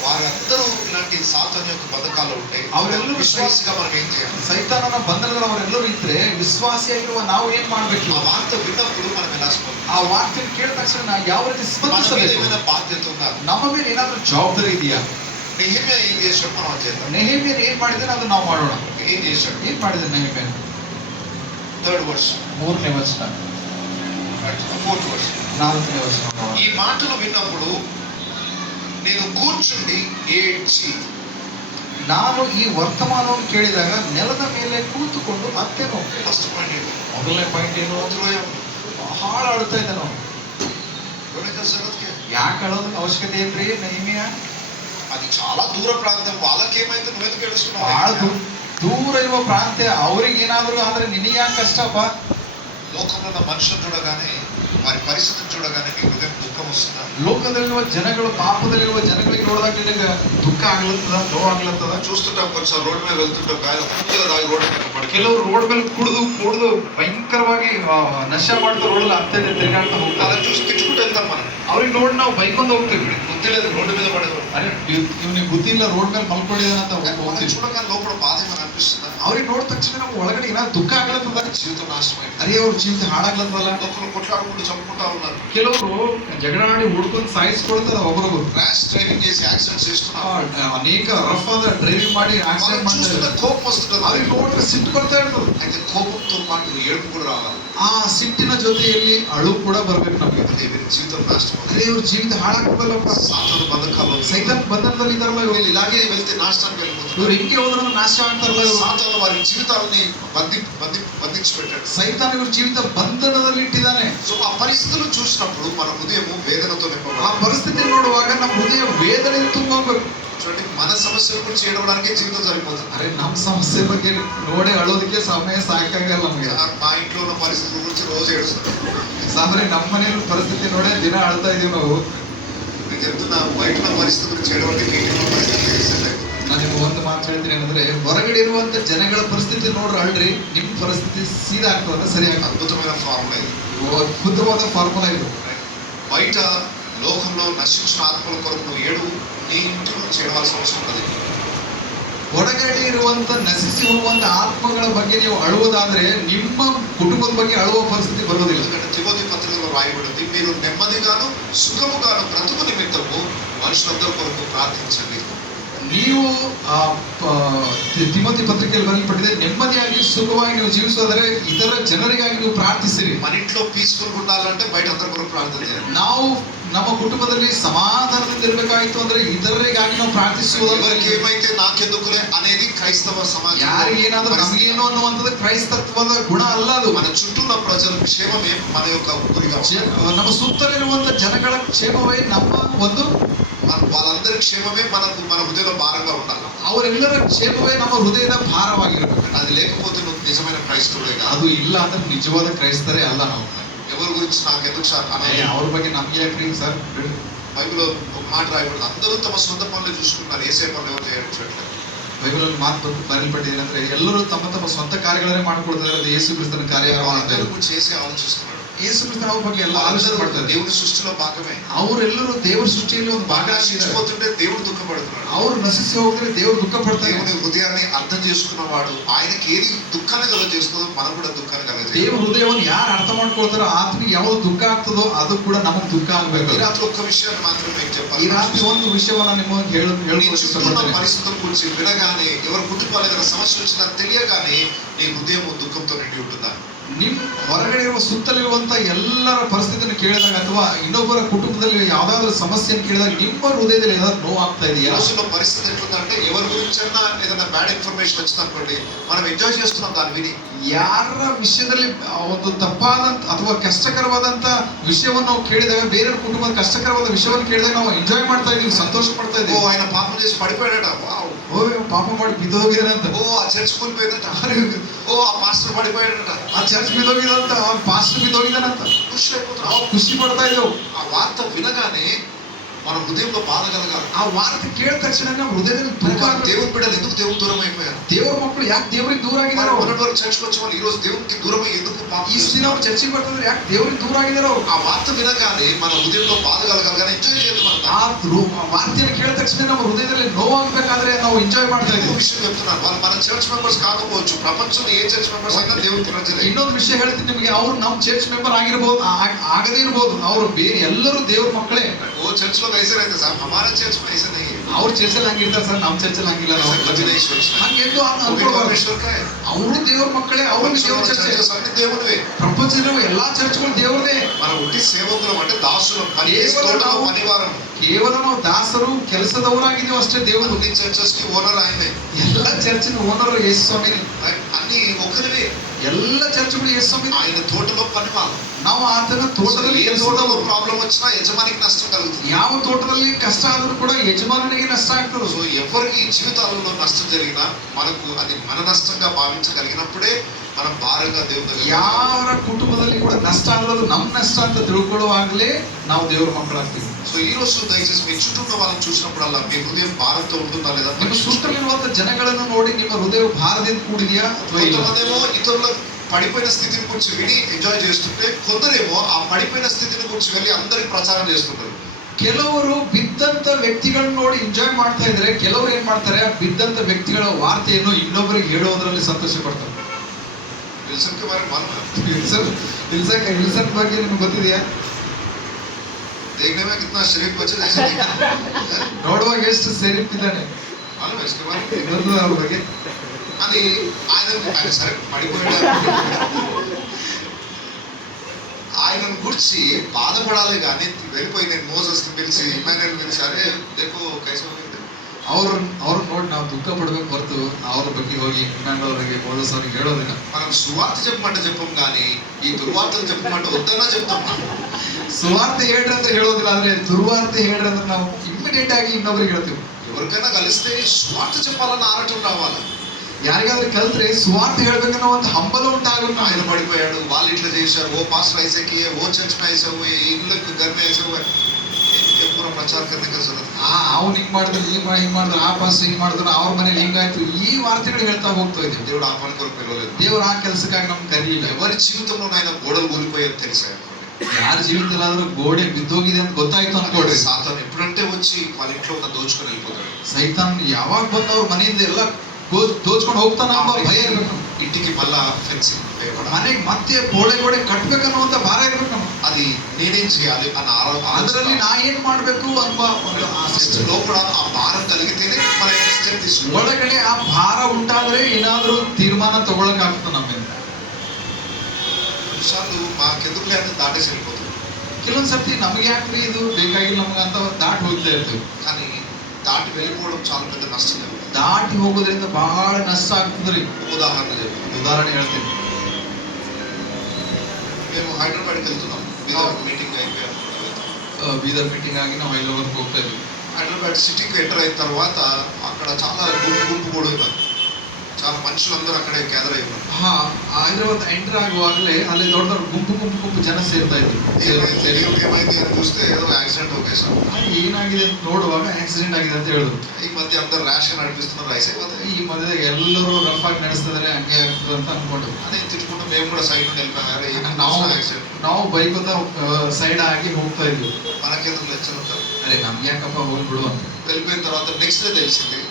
వారందరూ ఇలాంటి సాతాను యొక్క బతకాలు ఉంటాయి. ಅವರೆಲ್ಲರೂ విశ్వాసిగా మనం ఏం చేయాలి. ಸೈತಾನನ ಬಂಧನದಲ್ಲಿ ಅವರೆಲ್ಲರೂ ಇದ್ರೆ ವಿಶ್ವಾಸಿಯಾಗಿರುವ ನಾವು ಏನ್ ಮಾಡ್ಬೇಕು. ఆ వార్త విన్నప్పుడు మనం ఎలా స్పందించాలి. ಆ ವಾರ್ತೆ ಕೇಳಿದ ತಕ್ಷಣ ನಾವು ಯಾವ ರೀತಿ మన మీద ಸ್ಪಂದಿಸಬೇಕು. ఏమైనా బాధ్యత ఉందా. ನಮ್ಮ ಮೇಲೆ ಏನಾದ್ರೂ ಜವಾಬ್ದಾರಿ ಇದೆಯಾ. నెహెమ్యా ఏం చేశాడు మనం అది చేద్దాం. ನೆಹೆಮ್ಯನು ಏನ್ ಮಾಡಿದ್ರೆ ಅದು ನಾವು ಮಾಡೋಣ. ఏం చేశాడు. ಏನ್ ಮಾಡಿದ್ರೆ ನೆಹೆಮ್ಯ 3rd verse 3ನೇ ವಚನ 4th verse 4ನೇ ವಚನ. ఈ మాటలు విన్నప్పుడు నేను కూర్చుండి ఏడ్చి. ನಾನು ಈ ವರ್ತಮಾನವನ್ನು ಕೇಳಿದಾಗ ನೆಲದ ಮೇಲೆ ಕೂತುಕೊಂಡು ಅತ್ತೇನೋ. ఫస్ట్ పాయింట్ ఏంటి. ಮೊದಲನೇ ಪಾಯಿಂಟ್ ಏನು, ಬಹಳ ಅಳ್ತಾ ಇದ್ದ ನಾವು. ಯಾಕೆ ಅಳೋದು ಅವಶ್ಯಕತೆ ಏನ್ರಿ ನೆಹೆಮ್ಯ. అది చాలా దూర ప్రాంతం, వాళ్ళకేమైతే నువ్వెందుకు ಬಹಳ ఏడుస్తున్నావు. ದೂರ ಇರುವ ಪ್ರಾಂತ್ಯ, ಅವ್ರಿಗೆ ಏನಾದ್ರು ಆದ್ರೆ ನಿನಗೆ ಯಾಕೆ ಕಷ್ಟಪ್ಪ. లోకంలో ఉన్న మనుషులు చూడగానే వారి పరిస్థితిని చూడగానే నీ హృదయం దుఃఖం వస్తుందా. ಲೋಕದಲ್ಲಿರುವ ಜನಗಳು, ಪಾಪದಲ್ಲಿರುವ ಜನಗಳಿಗೆ ನೋಡಿದಾಗ ನಿನಗೆ ದುಃಖ ಆಗ್ಲತ್ತದ, ನೋವಾಗ್ಲತ್ತದ. చూస్తుంటాం కొన్నిసార్లు రోడ్డు మీద వెళ్తుంటాం, ఆయన పూర్తిగా దాగి రోడ్డు మీద పడి ಕೆಲವರು ರೋಡ್ ಮೇಲೆ ಕುಡಿದು ಭಯಂಕರವಾಗಿ ನಶೆ ಮಾಡ್ತಾ ರೋಡಲ್ಲಿ ಅತ್ತೆ ತಿರುಗಾಡ್ತಾ ಹೋಗ್ತಾರೆ. అలా చూసి తిట్టుకుంటూ వెళ్తాం మనం. ಅವ್ರಿಗೆ ನೋಡಿ ನಾವು ಬೈಕೊಂಡು ಹೋಗ್ತೀವಿ. బుద్ధి లేదు రోడ్డు మీద పడేది. ಅರೆ ಇವ್ನಿಗೆ ಬುದ್ಧಿ ಇಲ್ಲ, ರೋಡ್ ಮೇಲೆ ಮಲ್ಕೊಂಡಿದ್ದಾನೆ ಅಂತ ಹೋಗ್ತೀವಿ. చూడగానే లోపల బాధ ఏమైనా అనిపిస్తుందా. ಅವ್ರಿಗೆ ನೋಡಿದ ತಕ್ಷಣ ನಮ್ಗೆ ಒಳಗಡೆ ಏನಾದ್ರು ದುಃಖ ಆಗ್ಲತ್ತದ. జీవితం నాశనమైంది. ಅರೆ ಅವ್ರ ಜೀವಿತ ಹಾಳಾಗ್ಲತ್ತಲ್ಲ. ఒకరు కొట్లాడుకుంటూ చంపుకుంటా ఉన్నారు. ಕೆಲವರು ಜಗಳಾಡಿ ಹುಡ್ಕೊಂಡು ಸಾಯಿಸ್ಕೊಳ್ತಾರೆ ಒಬ್ಬರೊಬ್ರು. ర్యాష్ డ్రైవింగ్ చేసి యాక్సిడెంట్స్ చేస్తున్నారు. ಅನೇಕ ರಫ್ ಆದ ಡ್ರೈವಿಂಗ್ ಮಾಡಿ ಆಕ್ಸಿಡೆಂಟ್ చూస్తుంటే ಮಾಡ್ತಾರೆ. కోపం వస్తుంటుంది. ಅವ್ರಿಗೆ ನೋಡಿದ್ರೆ ಸಿಟ್ಟು ಬರ್ತಾ ಇರ್ತದೆ. అయితే కోపంతో పాటు ఏడుపు కూడా రావాలి. ಆ ಸಿಟ್ಟಿನ ಜೊತೆಯಲ್ಲಿ ಅಳು ಕೂಡ ಬರ್ಬೇಕು ನಮ್ಗೆ. అదే వీరి జీవితం నాశనం. ಅರೆ ಇವ್ರ ಜೀವಿತ ಹಾಳಾಗ್ತದಲ್ಲಪ್ಪ. సాతాను బంధకాల్లో ಸೈತಾನ್ ಬಂಧನದಲ್ಲಿ ಇದಾರಲ್ಲ ಇವ್ರು. వీళ్ళు ఇలాగే వెళ్తే నాశనానికి వెళ్ళిపోతున్నారు. ಇವ್ರು ಹಿಂಗೆ ಹೋದ್ರೆ ನಾಶ ಆಗ್ತಾರಲ್ಲ ಇವ್ರು. సాతాను వారి జీవితాలని బంధించి పెట్టాడు. ಸೈತಾನ್ ಇವ್ರ ಜೀವಿತ ಬಂಧನದಲ್ಲಿ ಇಟ್ಟಿದ್ದಾನೆ. సో ఆ పరిస్థితులు చూసినప్పుడు మన హృదయం వేదనతో ಆ నింపబడాలి. ಪರಿಸ್ಥಿತಿ ನೋಡುವಾಗ ನಮ್ಮ ಹೃದಯ ವೇದನೆ ತುಂಬೋಗ್ಬೇಕು. చూడండి, మన సమస్యల గురించి ఏడవడానికే జీవితం సరిపోతుంది. ಅರೆ ನಮ್ಮ ಸಮಸ್ಯೆ ಬಗ್ಗೆ ನೋಡಿ ಅಳೋದಕ್ಕೆ ಸಮಯ ಸಾಕಾಗಲ್ಲ ನಮ್ಗೆ. మా ఇంట్లో ఉన్న పరిస్థితుల గురించి రోజు ఏడుస్తున్నాం. ಸಾಂದ್ರೆ ನಮ್ಮ ಮನೆಯ ಪರಿಸ್ಥಿತಿ ನೋಡೇ ದಿನ ಅಳ್ತಾ ಇದೀವಿ ನಾವು. నేను చెప్తున్నా, బయట ఉన్న పరిస్థితుల గురించి ఏడవండి, మీ ఇంట్లో ఉన్న పరిస్థితులు సెట్ అయిపోతుంది. ನಾನು ನಿಮ್ಗೆ ಒಂದು ಮಾತು ಹೇಳ್ತೀನಿ ಏನಂದ್ರೆ, ಹೊರಗಡೆ ಇರುವಂತ ಜನಗಳ ಪರಿಸ್ಥಿತಿ ನೋಡ್ರಿ ಅಳ್ರಿ, ನಿಮ್ ಪರಿಸ್ಥಿತಿ ಸೀದಾ ಆಗ್ತದೆ, ಸರಿ ಆಗ್ತದೆ. అద్భుతమైన ఫార్ములా ఇది. ಅದ್ಭುತವಾದ ಫಾರ್ಮುಲಾ ಇದು. బయట లోకంలో నశించిన ఆత్మల కొరకు నువ్వు ఏడు, నీ ఇంటి నుంచి ఏడవలసిన అవసరం ఉన్నది. ಹೊರಗಡೆ ಇರುವಂತ ನಶಿಸಿ ಹೋಗುವಂತ ಆತ್ಮಗಳ ಬಗ್ಗೆ ನೀವು ಅಳುವುದಾದ್ರೆ ನಿಮ್ಮ ಕುಟುಂಬದ ಬಗ್ಗೆ ಅಳುವ ಪರಿಸ್ಥಿತಿ ಬರುವುದಿಲ್ಲ. ఎందుకంటే తిమోతి పత్రికలో రాయబడింది, మీరు నెమ్మదిగాను సుఖముగాను బ్రతుకు నిమిత్తము మనుషులందరి కొరకు ప్రార్థించండి. ನೀವು ತಿಮೋತಿ ಪತ್ರಿಕೆಯಲ್ಲಿ ಬರೆಯಲ್ಪಟ್ಟಿದೆ, ನೆಮ್ಮದಿಯಾಗಿ ಸುಖವಾಗಿ ನೀವು ಜೀವಿಸೋದಾದ್ರೆ ಇತರ ಜನರಿಗಾಗಿ ನೀವು ಪ್ರಾರ್ಥಿಸಿರಿ. మన ఇంట్లో పీస్ఫుల్ ఉండాలంటే బయట అందరి కొరకు ప్రార్థన చేయాలి. ನಾವು ನಮ್ಮ ಕುಟುಂಬದಲ್ಲಿ ಸಮಾಧಾನದಿಂದ ಇರಬೇಕಾಯಿತು ಅಂದ್ರೆ ಇತರರಿಗಾಗಿ ನಾವು ಪ್ರಾರ್ಥಿಸುವುದಕ್ಕೆ ఎవరికి ఏమైతే నాకెందుకులే అనేది క్రైస్తవ సమాజం. ಯಾರಿಗೇನಾದ್ರೂ ನಮಗೇನು ಅನ್ನುವಂಥದ್ದು ಕ್ರೈಸ್ತತ್ವದ ಗುಣ ಅಲ್ಲ ಅದು. మన చుట్టూ ఉన్న ప్రజల క్షేమమే మన యొక్క గురిగా ఉండాలి. ನಮ್ಮ ಸುತ್ತಲಿರುವಂತ ಜನಗಳ ಕ್ಷೇಮವೇ ನಮ್ಮ ಒಂದು వాళ్ళందరి క్షేమమే మనకు మన హృదయంలో భారంగా ఉండాలి. ಅವರೆಲ್ಲರ ಕ್ಷೇಮವೇ ನಮ್ಮ ಹೃದಯದ ಭಾರವಾಗಿರಬೇಕು. అది లేకపోతే నువ్వు నిజమైన క్రైస్తవుడే కాదు. ಅದು ಇಲ್ಲ ಅಂದ್ರೆ ನಿಜವಾದ ಕ್ರೈಸ್ತರೇ ಅಲ್ಲ ನಾವು. ఎవరి గురించి నాకు ఎందుకు సార్ అనాలి? ಅವ್ರ ಬಗ್ಗೆ ನಮ್ಗೆ ಯಾಕ್ರಿ ಸರ್? బైబిల్లో ఒక మాట రాయబడింది, అందరూ తమ సొంత పనులు చూసుకుంటున్నారు, ఏసే పనులు ఎవరు చేయట్లేదు. ಬೈಬಲಲ್ಲಿ ಮಾತು ಬರೆಯಲ್ಪಟ್ಟಿದೆ ಅಂದ್ರೆ ಎಲ್ಲರೂ ತಮ್ಮ ತಮ್ಮ ಸ್ವಂತ ಕಾರ್ಯಗಳನ್ನೇ ಮಾಡ್ಕೊಳ್ತಾರೆ. ಅದು ಯೇಸು ಕ್ರಿಸ್ತನ ಕಾರ್ಯ. అందరూ గురించి చేసే ఆలోచిస్తున్నాడు. ಯೇಸು ಕ್ರಿಸ್ತನ ಅವ್ರ ಬಗ್ಗೆ ಎಲ್ಲ ಆಲೋಚನೆ ಮಾಡ್ತಾರೆ. దేవుని సృష్టిలో భాగమే. ಅವರೆಲ್ಲರೂ ದೇವರ ಸೃಷ್ಟಿಯಲ್ಲಿ ಒಂದು ಭಾಗ. నశించిపోతుంటే దేవుడు దుఃఖపడుతున్నాడు. ಅವರು ನಶಿಸಿ ಹೋಗಿದ್ರೆ ದೇವರು ದುಃಖ ಪಡ್ತಾರೆ. దేవుని హృదయాన్ని అర్థం చేసుకున్నవాడు ఆయనకి ఏది దుఃఖాన్ని కలుగజేస్తుందో మనం కూడా దుఃఖాన్ని కలుగజేయాలి. ದೇವರ ಹೃದಯವನ್ನು ಯಾರು ಅರ್ಥ ಮಾಡ್ಕೊಳ್ತಾರೋ ಆತನಿಗೆ ಯಾವುದು ದುಃಖ ಆಗ್ತದೋ ಅದು ಕೂಡ ನಮಗೆ ದುಃಖ ಆಗ್ಬೇಕು. ఈ రాత్రి ఒక్క విషయాన్ని మాత్రం నేను చెప్పాలి. ಈ ರಾತ್ರಿ ಒಂದು ವಿಷಯವನ್ನ ನಿಮಗೆ ಹೇಳಲು ಇಷ್ಟಪಡ್ತೇನೆ. పరిస్థితుల గురించి వినగానే, ఎవరి కుటుంబాల ఏదైనా సమస్య వచ్చినా తెలియగానే నీ హృదయం దుఃఖంతో నిండి ఉంటుందా? ನಿಮ್ ಹೊರಗಡೆ ಇರುವ ಸುತ್ತಲಿರುವಂತ ಎಲ್ಲರ ಪರಿಸ್ಥಿತಿಯನ್ನು ಕೇಳಿದಾಗ ಅಥವಾ ಇನ್ನೊಬ್ಬರ ಕುಟುಂಬದಲ್ಲಿ ಯಾವ್ದಾದ್ರು ಸಮಸ್ಯೆಯನ್ನು ಕೇಳಿದಾಗ ನಿಮ್ಮ ಹೃದಯದಲ್ಲಿ ಏನಾದ್ರು ನೋವು ಆಗ್ತಾ ಇದೆಯಾ? రోజుల్లో పరిస్థితి ఎట్లుందంటే ఎవరి గురించైనా ఏదైనా బ్యాడ్ ఇన్ఫర్మేషన్ వచ్చిందనుకోండి, మనం ఎంజాయ్ చేస్తున్నాం దాన్ని విని. ಯಾರ ವಿಷಯದಲ್ಲಿ ಒಂದು ತಪ್ಪಾದಂತ ಅಥವಾ ಕಷ್ಟಕರವಾದಂತ ವಿಷಯವನ್ನು ನಾವು ಕೇಳಿದಾಗ, ಬೇರೆ ಕುಟುಂಬದ ಕಷ್ಟಕರವಾದ ವಿಷಯವನ್ನು ಕೇಳಿದಾಗ ನಾವು ಎಂಜಾಯ್ ಮಾಡ್ತಾ ಇದೀವಿ, ಸಂತೋಷ ಪಡ್ತಾ ఓ ಇದೀವಿ. ఆయన పాపం చేసి పడిపోయాడట, వావ్. ಓ ಪಾಪ ಮಾಡಿ ಬಿದ್ದೋಗಿದಾನೆ ಅಂತ. ఓ ఆ చర్చ్ కూలిపోయిందట, ఓ ఆ పాస్టర్ పడిపోయాడట, ಆ ಚರ್ಚ್ ಬಿದ್ದೋಗಿದಂತ, ಅವ್ನ ಪಾಸ್ಟರ್ ಬಿದ್ದೋಗಿದಾನಂತ ఖుషి అయిపోతున్నాం. ನಾವು ಖುಷಿ ಪಡ್ತಾ ಇದ್ದೇವೆ. ఆ వార్త వినగానే మన హృదయంలో బాధ కలగాలి. ಆ ವಾರ್ತೆ ಕೇಳಿದ ತಕ್ಷಣ ನಮ್ಮ ಹೃದಯದಲ್ಲಿ ದುಃಖ ಆಗುತ್ತೆ. దేవుని బిడ్డలు ఎందుకు దేవుని దూరం అయిపోయారు? ದೇವರ ಮಕ್ಕಳು ಯಾಕೆ ದೇವರಿಗೆ ದೂರ మరి ಆಗಿದಾರೋ? మొన్నటి వరకు చర్చ్కి వచ్చే వాళ్ళు ఈ రోజు దేవునికి దూరమై ఎందుకు పాపం ಇಷ್ಟು ದಿನ ಅವ್ರು ಚರ್ಚಿಗೆ ಬರ್ತಿದ್ರೆ ಯಾಕೆ ದೇವರಿಗೆ ದೂರ ಆಗಿದಾರೋ? ఆ వార్త వినగానే మన హృదయంలో బాధ కలగాలి, కానీ ఎంజాయ్ చేయదు. మనం ಆ ವಾರ್ತೆಯನ್ನು ಕೇಳಿದ ತಕ್ಷಣ ನಮ್ಮ ಹೃದಯದಲ್ಲಿ ನೋವಾಗಬೇಕಾದ್ರೆ ನಾವು ಎಂಜಾಯ್ ಮಾಡ್ತಾ ఇంకో ಇದ್ದೀವಿ. విషయం చెప్తున్నాను, వాళ్ళు మన చర్చ్ మెంబర్స్ కాకపోవచ్చు, ప్రపంచంలో ఏ చర్చ్ మెంబర్స్ అయినా దేవుని ప్రజలే. ಇನ್ನೊಂದು ವಿಷಯ ಹೇಳ್ತೀನಿ ನಿಮಗೆ, ಅವ್ರು ನಮ್ಮ ಚರ್ಚ್ ಮೆಂಬರ್ ಆಗಿರ್ಬೋದು, ಆಗದೇ ಇರ್ಬೋದು, ಅವರು ಬೇರೆ ಎಲ್ಲರೂ ದೇವ್ರ ಮಕ್ಕಳೇ. वो चर्च लोग ऐसे रहते साहब, हमारा चर्च में ऐसा नहीं है. ಅವ್ರ ಚರ್ಚಲ್ಲಿ ಹಂಗಿರ್ತಾರೆ ಸರ್, ನಮ್ಮ ಚರ್ಚಲ್ಲಿ ಹಂಗಿಲ್ಲ. ನಾವು विघ्नेश्वर ಹಂಗೆಂದು वो भी ಅನ್ಕೊಳ್ಬಾರ್ದು. परमेश्वर का है. ಅವರು ದೇವ್ರ ಮಕ್ಕಳೇ, ಅವರು ದೇವ್ರ ಚರ್ಚೆ. చర్చెస్ అన్ని దేవునివే. ಪ್ರಪಂಚದಲ್ಲಿರುವ ಎಲ್ಲಾ ಚರ್ಚ್ಗಳು ದೇವ್ರದೇ. మనం ఉట్టి సేవకులం అంటే దాసులం, పని కేవలం తోటలో ನಾವು- పనివారం. ಕೇವಲ ನಾವು ದಾಸರು, ಕೆಲಸದವರಾಗಿದ್ದೀವಿ ಅಷ್ಟೇ. ದೇವರು అన్ని చర్చెస్ కి ఓనర్ ఆయనే. ಎಲ್ಲ ಚರ್ಚಿನ ಓನರ್ ಯೇಸು ಸ್ವಾಮಿ. అన్ని ఒకరివే. ಎಲ್ಲ ಚರ್ಚ್ಗಳು ಯೇಸು ಸ್ವಾಮಿ. ఆయన తోటలో పనివారం. ನಾವು ಆತನ ತೋಟದಲ್ಲಿ ఏ తోటలో ప్రాబ్లం వచ్చినా యజమానికి నష్టం కలుగుతుంది. ಯಾವ ತೋಟದಲ್ಲಿ ಕಷ್ಟ ಆದರೂ ಕೂಡ ಯಜಮಾನನಿಗೆ ನಷ್ಟ ಆಗ್ತದೆ. సో ఎవరికి జీవితాలలో నష్టం జరిగినా మనకు అది మన నష్టంగా భావించగలిగినప్పుడే మనం భారంగా దేవుని దగ్గర ಯಾರ ಕುಟುಂಬದಲ್ಲಿ ಕೂಡ ನಷ್ಟ ಆಗೋದು ನಮ್ಮ ನಷ್ಟ ಅಂತ ತಿಳ್ಕೊಳ್ಳುವಾಗಲೇ ನಾವು ದೇವರ ಮಕ್ಕಳಾಗ್ತೀವಿ. సో ఈ రోజు దయచేసి మీ చుట్టూ ఉన్న వాళ్ళని చూసినప్పుడల్లా మీ హృదయం భారంతో ఉంటుందా లేదా? ನಿಮ್ಮ ಸುತ್ತಲಿರುವಂತ ಜನಗಳನ್ನು ನೋಡಿ ನಿಮ್ಮ ಹೃದಯ ಭಾರದಿಂದ ಕೂಡಿದೆಯಾ ಅಥವಾ ಇಲ್ಲ? కొంతమందేమో ఇతరుల పడిపోయిన స్థితిని గురించి విని ఎంజాయ్ చేస్తుంటే, కొందరేమో ఆ పడిపోయిన స్థితిని గురించి వెళ్ళి అందరికి ప్రచారం చేస్తుంటారు. ಕೆಲವರು ಬಿದ್ದಂತ ವ್ಯಕ್ತಿಗಳನ್ನ ನೋಡಿ ಎಂಜಾಯ್ ಮಾಡ್ತಾ ಇದ್ರೆ, ಕೆಲವರು ಏನ್ ಮಾಡ್ತಾರೆ, ಆ ಬಿದ್ದಂತ ವ್ಯಕ್ತಿಗಳ ವಾರ್ತೆಯನ್ನು ಇನ್ನೊಬ್ಬರಿಗೆ ಹೇಳೋದ್ರಲ್ಲಿ ಸಂತೋಷ ಪಡ್ತಾರೆ. విల్సన్ కి మరి మనం ವಿಲ್ಸನ್ ಬಗ್ಗೆ ನಿಮ್ಗೆ ಗೊತ್ತಿದೆಯಾ? देखने में कितना शरीफ बच्चे जैसे दिखता है, ನೋಡುವಾಗ ಎಷ್ಟು ಸೇರಿಪ್ ಇದ್ದಾನೆ मालूम है इसके बारे में? ಗೊತ್ತದ ಅವ್ರ ಬಗ್ಗೆ? అని ఆయన సరే పడిపోయాడు. ఆయనను గురించి బాధపడాలి కానీ వెళ్ళిపోయి నేను మోసెస్ని పిలిచి ఇమాన్యుయల్ని పిలిచి, అరే దేకో కైసో ಅವ್ರ ನೋಡಿ ನಾವು ದುಃಖ ಪಡ್ಬೇಕು ಹೊರತು ಅವ್ರ ಬಗ್ಗೆ ಹೋಗಿ ಇಮ್ಯಾನ್ಯುಯಲ್ ಅವರಿಗೆ, ಮೋಸೆಸ್ ಅವರಿಗೆ ಹೇಳೋದಿಲ್ಲ. మనం సువార్త చెప్పమంటే చెప్పం కానీ ఈ దుర్వార్తలు చెప్పమంటే వద్దన్నా చెప్తాం. ಸುವಾರ್ತೆ ಹೇಳ್ರಿ ಅಂತ ಹೇಳೋದಿಲ್ಲ, ಆದ್ರೆ ದುರ್ವಾರ್ತೆ ಹೇಳ್ರಿ ಅಂದ್ರೆ ನಾವು ಇಮಿಡಿಯೇಟ್ ಆಗಿ ಇನ್ನೊಬ್ರಿಗೆ ಹೇಳ್ತೀವಿ. ఎవరికైనా కలిస్తే సువార్త చెప్పాలన్న ఆరాటం రావాలి. ಯಾರಿಗಾದ್ರೂ ಕಲ್ತ್ರೆ ಸುವಾರ್ತೆ ಹೇಳ್ಬೇಕನ್ನೋ ಒಂದು ಹಂಬಲ ಉಂಟಾಗುತ್ತೆ. ఆయన పడిపోయాడు, వాళ్ళు ఇట్లా చేశారు, ఓ పాస్టర్ ऐसे किए, वो चर्च में ऐसा हुए, इन लोग घर में ऐसा हुआ, इनके पूरा प्रचार करने का जरूरत है. ಅವ್ನು ಹಿಂಗ್ ಮಾಡಿದ್ರು, ಹಿಂಗ್ ಮಾಡಿದ್ರು, ಆ ಪಾಸ್ ಹಿಂಗ್ ಮಾಡಿದ್ರು, ಅವ್ರ ಮನೇಲಿ ಹಿಂಗಾಯ್ತು, ಈ ವಾರ್ತೆಗಳು ಹೇಳ್ತಾ ಹೋಗ್ತಾ ಇದ್ದೀವಿ. దేవుడు ఆ పని కొరకు పిలవలేదు. ದೇವ್ರು ಆ ಕೆಲಸಕ್ಕಾಗಿ ನಮ್ಗೆ ಕರೀಲಿಲ್ಲ. ఎవరి జీవితంలో ఆయన గోడలు కూలిపోయేది తెలిసాయి. ಯಾರ ಜೀವಿತದಲ್ಲಾದ್ರೂ ಗೋಡೆ ಬಿದ್ದೋಗಿದೆ ಅಂತ ಗೊತ್ತಾಯ್ತು ಅನ್ಕೊಳ್ರಿ, సాతాను ఎప్పుడంటే వచ్చి వాళ్ళ ఇంట్లో ఉన్న దోచుకొని వెళ్ళిపోతాడు. ಸೈತಾನ್ ಯಾವಾಗ ಬಂದು ಅವ್ರ ಮನೆಯಿಂದ ಎಲ್ಲ ದೋಚ್ಕೊಂಡು ಹೋಗ್ತಾನ ಎಂಬ ಭಯ ಇರ್ಬೇಕು. ఇంటికి మళ్ళా ఫెన్సింగ్ వేయబడాలి, ಮನೆಗೆ ಮತ್ತೆ ಗೋಡೆ ಕಟ್ಬೇಕನ್ನುವಂತ ಭಾರ ಇರ್ಬೇಕು ನಮ್ಗೆ. అది నేనేం చేయాలి అన్న ಅದರಲ್ಲಿ ನಾ ಏನ್ ಮಾಡ್ಬೇಕು ಅನ್ನುವ ಒಂದು ಆಸೆ లోపల ఆ భారం కలిగితేనే మన స్టెప్ తీసుకోవాలి. ಒಳಗಡೆ ಆ ಭಾರ ಉಂಟಾದ್ರೆ ಏನಾದ್ರೂ ತೀರ್ಮಾನ ತಗೊಳಕ್ ಆಗ್ತದೆ ನಮ್ಮಿಂದ. కొన్నిసార్లు మాకెందుకులే ಅಂತ దాటేసి వెళ్ళిపోతుంది. ಕೆಲವೊಂದ್ ಸರ್ತಿ ನಮ್ಗೆ ಯಾಕ್ರಿ ಇದು ಬೇಕಾಗಿಲ್ಲ ನಮ್ಗೆ ಅಂತ ದಾಟಿ ಹೋಗ್ತಾ ಇರ್ತೀವಿ. కానీ దాటి వెళ్ళిపోవడం చాలా పెద్ద నష్టం. ದಾಟಿ ಹೋಗೋದ್ರಿಂದ ಬಹಳ ನಷ್ಟ ಆಗ್ತದ್ರಿ. ఉదాహరణ చెప్పు, ಉದಾಹರಣೆ ಹೇಳ್ತೀನಿ. మేము హైదరాబాద్కి వెళ్తున్నాం, మీటింగ్ అయిపోయాం. ಬೀದರ್ ಮೀಟಿಂಗ್ ಆಗಿ ನಾವು ಹೈದರಾಬಾದ್ಗೆ ಹೋಗ್ತಾ ಇದ್ವಿ. హైదరాబాద్ సిటీకి ఎంటర్ అయిన తర్వాత అక్కడ చాలా గుంపు కూడా ఉన్నారు, చాలా మనుషులందరూ అక్కడే గ్యాదర్ అయి ఉన్నారు. ಹೈದರಾಬಾದ್ ಎಂಟರ್ ಆಗುವಾಗಲೇ ಅಲ್ಲಿ ದೊಡ್ಡ ದೊಡ್ಡ ಗುಂಪು ಜನ ಸೇರ್ತಾ ಇದ್ರು. ఏమైంది అని చూస్తే ఏదో యాక్సిడెంట్ ఒకేసారి. ಏನಾಗಿದೆ ಅಂತ ನೋಡುವಾಗ ಆಕ್ಸಿಡೆಂಟ್ ಆಗಿದೆ ಅಂತ ಹೇಳಿದ್ರು. ఈ మధ్య అందరు ర్యాష్ గా నడిపిస్తున్నారు, రైస్ అయిపోతాయి. ಈ ಮಧ್ಯದಾಗ ಎಲ್ಲರೂ ರಫ್ ಆಗಿ ನಡೆಸ್ತಿದ್ದಾರೆ, ಹಂಗೆ ಆಗ್ತದೆ ಅಂತ ಅನ್ಕೊಂಡು అదే తిట్టుకుంటూ మేము కూడా సైడ్ నుండి వెళ్ళిపోయారు. ನಾವು ಬೈಕ್ ಸೈಡ್ ಆಗಿ ಹೋಗ್ತಾ ಇದ್ವಿ. మనకెందుకు లెక్చర్ ఉంటారు, ಅರೆ ನಮ್ಗೆ ಯಾಕಪ್ಪ ಹೋಗ್ಬಿಡು ಅಂತ. వెళ్ళిపోయిన తర్వాత నెక్స్ట్ డే తెలిసింది,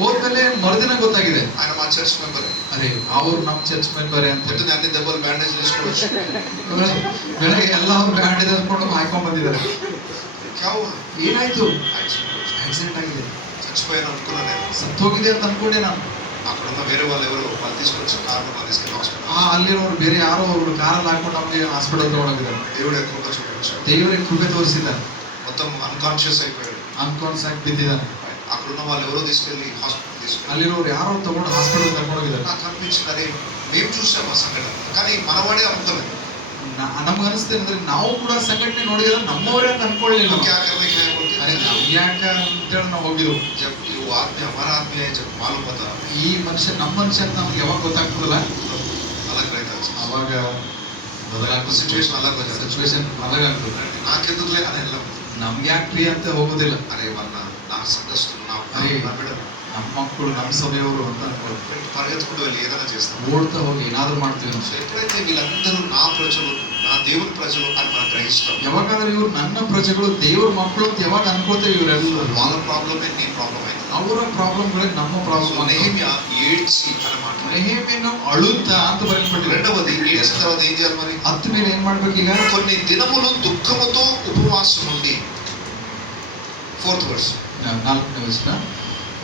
ಹೋದ್ಮೇಲೆ ಮರುದಿನ ಗೊತ್ತಾಗಿದೆ ఆయన మా చర్చ్ మెంబర్. ಅರೆ ಅವ್ರು ನಮ್ಮ ಚರ್ಚ್ ಮೆಂಬರ್ ಅಂತ. పొద్దున్న అన్ని దెబ్బలు బ్యాండేజ్ చేసుకోవచ్చు, ಬೆಳಗ್ಗೆ ಎಲ್ಲ ಅವ್ರು ಬ್ಯಾಂಡೇಜ್ ಹಾಕೊಂಡು ಹಾಕೊಂಡ್ ಬಂದಿದ್ದಾರೆ. ಏನಾಯ್ತು? ಆಕ್ಸಿಡೆಂಟ್ ಆಗಿದೆ, చచ్చిపోయాను అనుకున్నా నేను. ಸತ್ತೋಗಿದೆ ಅಂತ ಅನ್ಕೊಂಡೆ ನಾನು. అక్కడ ఉన్న వేరే వాళ్ళు ఎవరు వాళ్ళు తీసుకొచ్చి కారు వాళ్ళు తీసుకెళ్ళి హాస్పిటల్. ಅಲ್ಲಿರೋರು ಬೇರೆ ಯಾರೋ ಅವರು ಕಾರಲ್ಲಿ ಹಾಕೊಂಡು ನಮಗೆ ಹಾಸ್ಪಿಟಲ್ ತಗೊಂಡೋಗಿದ್ದಾರೆ. దేవుడు ఎక్కువ చూపించాడు, ದೇವರಿಗೆ ಕೃಪೆ ತೋರಿಸಿದ್ದಾರೆ. మొత్తం అన్కాన్షియస్ అయిపోయాడు, ಅನ್ಕಾನ್ಸ್ ಆಗಿ ಬಿದ್ದಿದ್ದಾನೆ. అక్కడున్న వాళ్ళు ఎవరో తీసుకెళ్ళి హాస్పిటల్ తీసుకెళ్ళి. ಅಲ್ಲಿರೋರು ಯಾರೋ ತಗೊಂಡು ಹಾಸ್ಪಿಟಲ್ ಕರ್ಕೊಂಡೋಗಿದ್ದಾರೆ. నాకు అనిపించింది, అదే మేము చూసాం ఆ సంఘటన, కానీ మనవాడే అనుకోలేదు. ನಮ್ಗೆ ಅನಿಸ್ತೇನೆ ಅಂದ್ರೆ ನಾವು ಕೂಡ ಸಂಘಟನೆ ನೋಡಿದ್ರೆ ನಮ್ಮವರೇ ಅಂತ ಅನ್ಕೊಳ್ಳಿಲ್ಲ. ಅರೆ ನಮ್ಗೆ ಯಾಕ ಅಂತೇಳಿ ನಾವು ಹೋಗಿದ್ವು. ಆತ್ಮೀಯ ಹಮಾರ ಆತ್ಮೀಯ ಜब ಮಾಲೂಮ್ ಹೋತಾ, ಈ ಮನುಷ್ಯ ನಮ್ಮ ಮನುಷ್ಯ ಅಂತ ನಮ್ಗೆ ಯಾವಾಗ ಗೊತ್ತಾಗ್ತದಲ್ಲ ಅಲಗ್ ರೈತಾ, ಅವಾಗ ಬದಲಾಗ್ತದೆ. ಸಿಚುವೇಶನ್ ಅಲಗಾಗ್ತದೆ. నాకెందుకులే అని వెళ్ళాం. ನಮ್ಗೆ ಯಾಕ್ರಿ ಅಂತ ಹೋಗೋದಿಲ್ಲ. అరే వాళ్ళ నా సంఘస్థులు నా బిడ్డలు ನಮ್ಮ ಮಕ್ಕಳು ನಮ್ಮ ಸಭೆಯವರು ಅಂತ ಅನ್ಕೊಳ್ಳಿ పరిగెత్తుకుంటూ వెళ్ళి ఏదైనా చేస్తాం, ಓಡ್ತಾ ಹೋಗಿ ಏನಾದ್ರು ಮಾಡ್ತೀವಿ ನಾವು. ఎప్పుడైతే వీళ్ళందరూ నా ప్రజలు నా దేవుని ప్రజలు అని మనం గ్రహిస్తాం, ಯಾವಾಗಾದ್ರೆ ಇವ್ರು ನನ್ನ ಪ್ರಜೆಗಳು ದೇವ್ರ ಮಕ್ಕಳು ಅಂತ ಯಾವಾಗ ಅನ್ಕೋತೇವೆ ಇವರೆಲ್ಲ వాళ్ళ ప్రాబ్లమే నీ ప్రాబ్లం అయింది. ಅವರ ಪ್ರಾಬ್ಲಮ್ಗಳಿಗೆ ನಮ್ಮ ಪ್ರಾಬ್ಲಮ್. నెహెమ్యా ఏడ్చి అని మాట. ನೆಹೆಮ್ಯನು ಅಳುತ್ತಾ ಅಂತ ಬರೆಯಲ್ಪಟ್ಟಿದೆ. రెండవది ఏడ్చిన తర్వాత ఏం చేయాలి మరి? ಹತ್ತು ಮೇಲೆ ಏನ್ ಮಾಡ್ಬೇಕು ಈಗ? కొన్ని దినములు దుఃఖముతో ఉపవాసం ఉండి. 4th verse, 4ನೇ ವಚನ.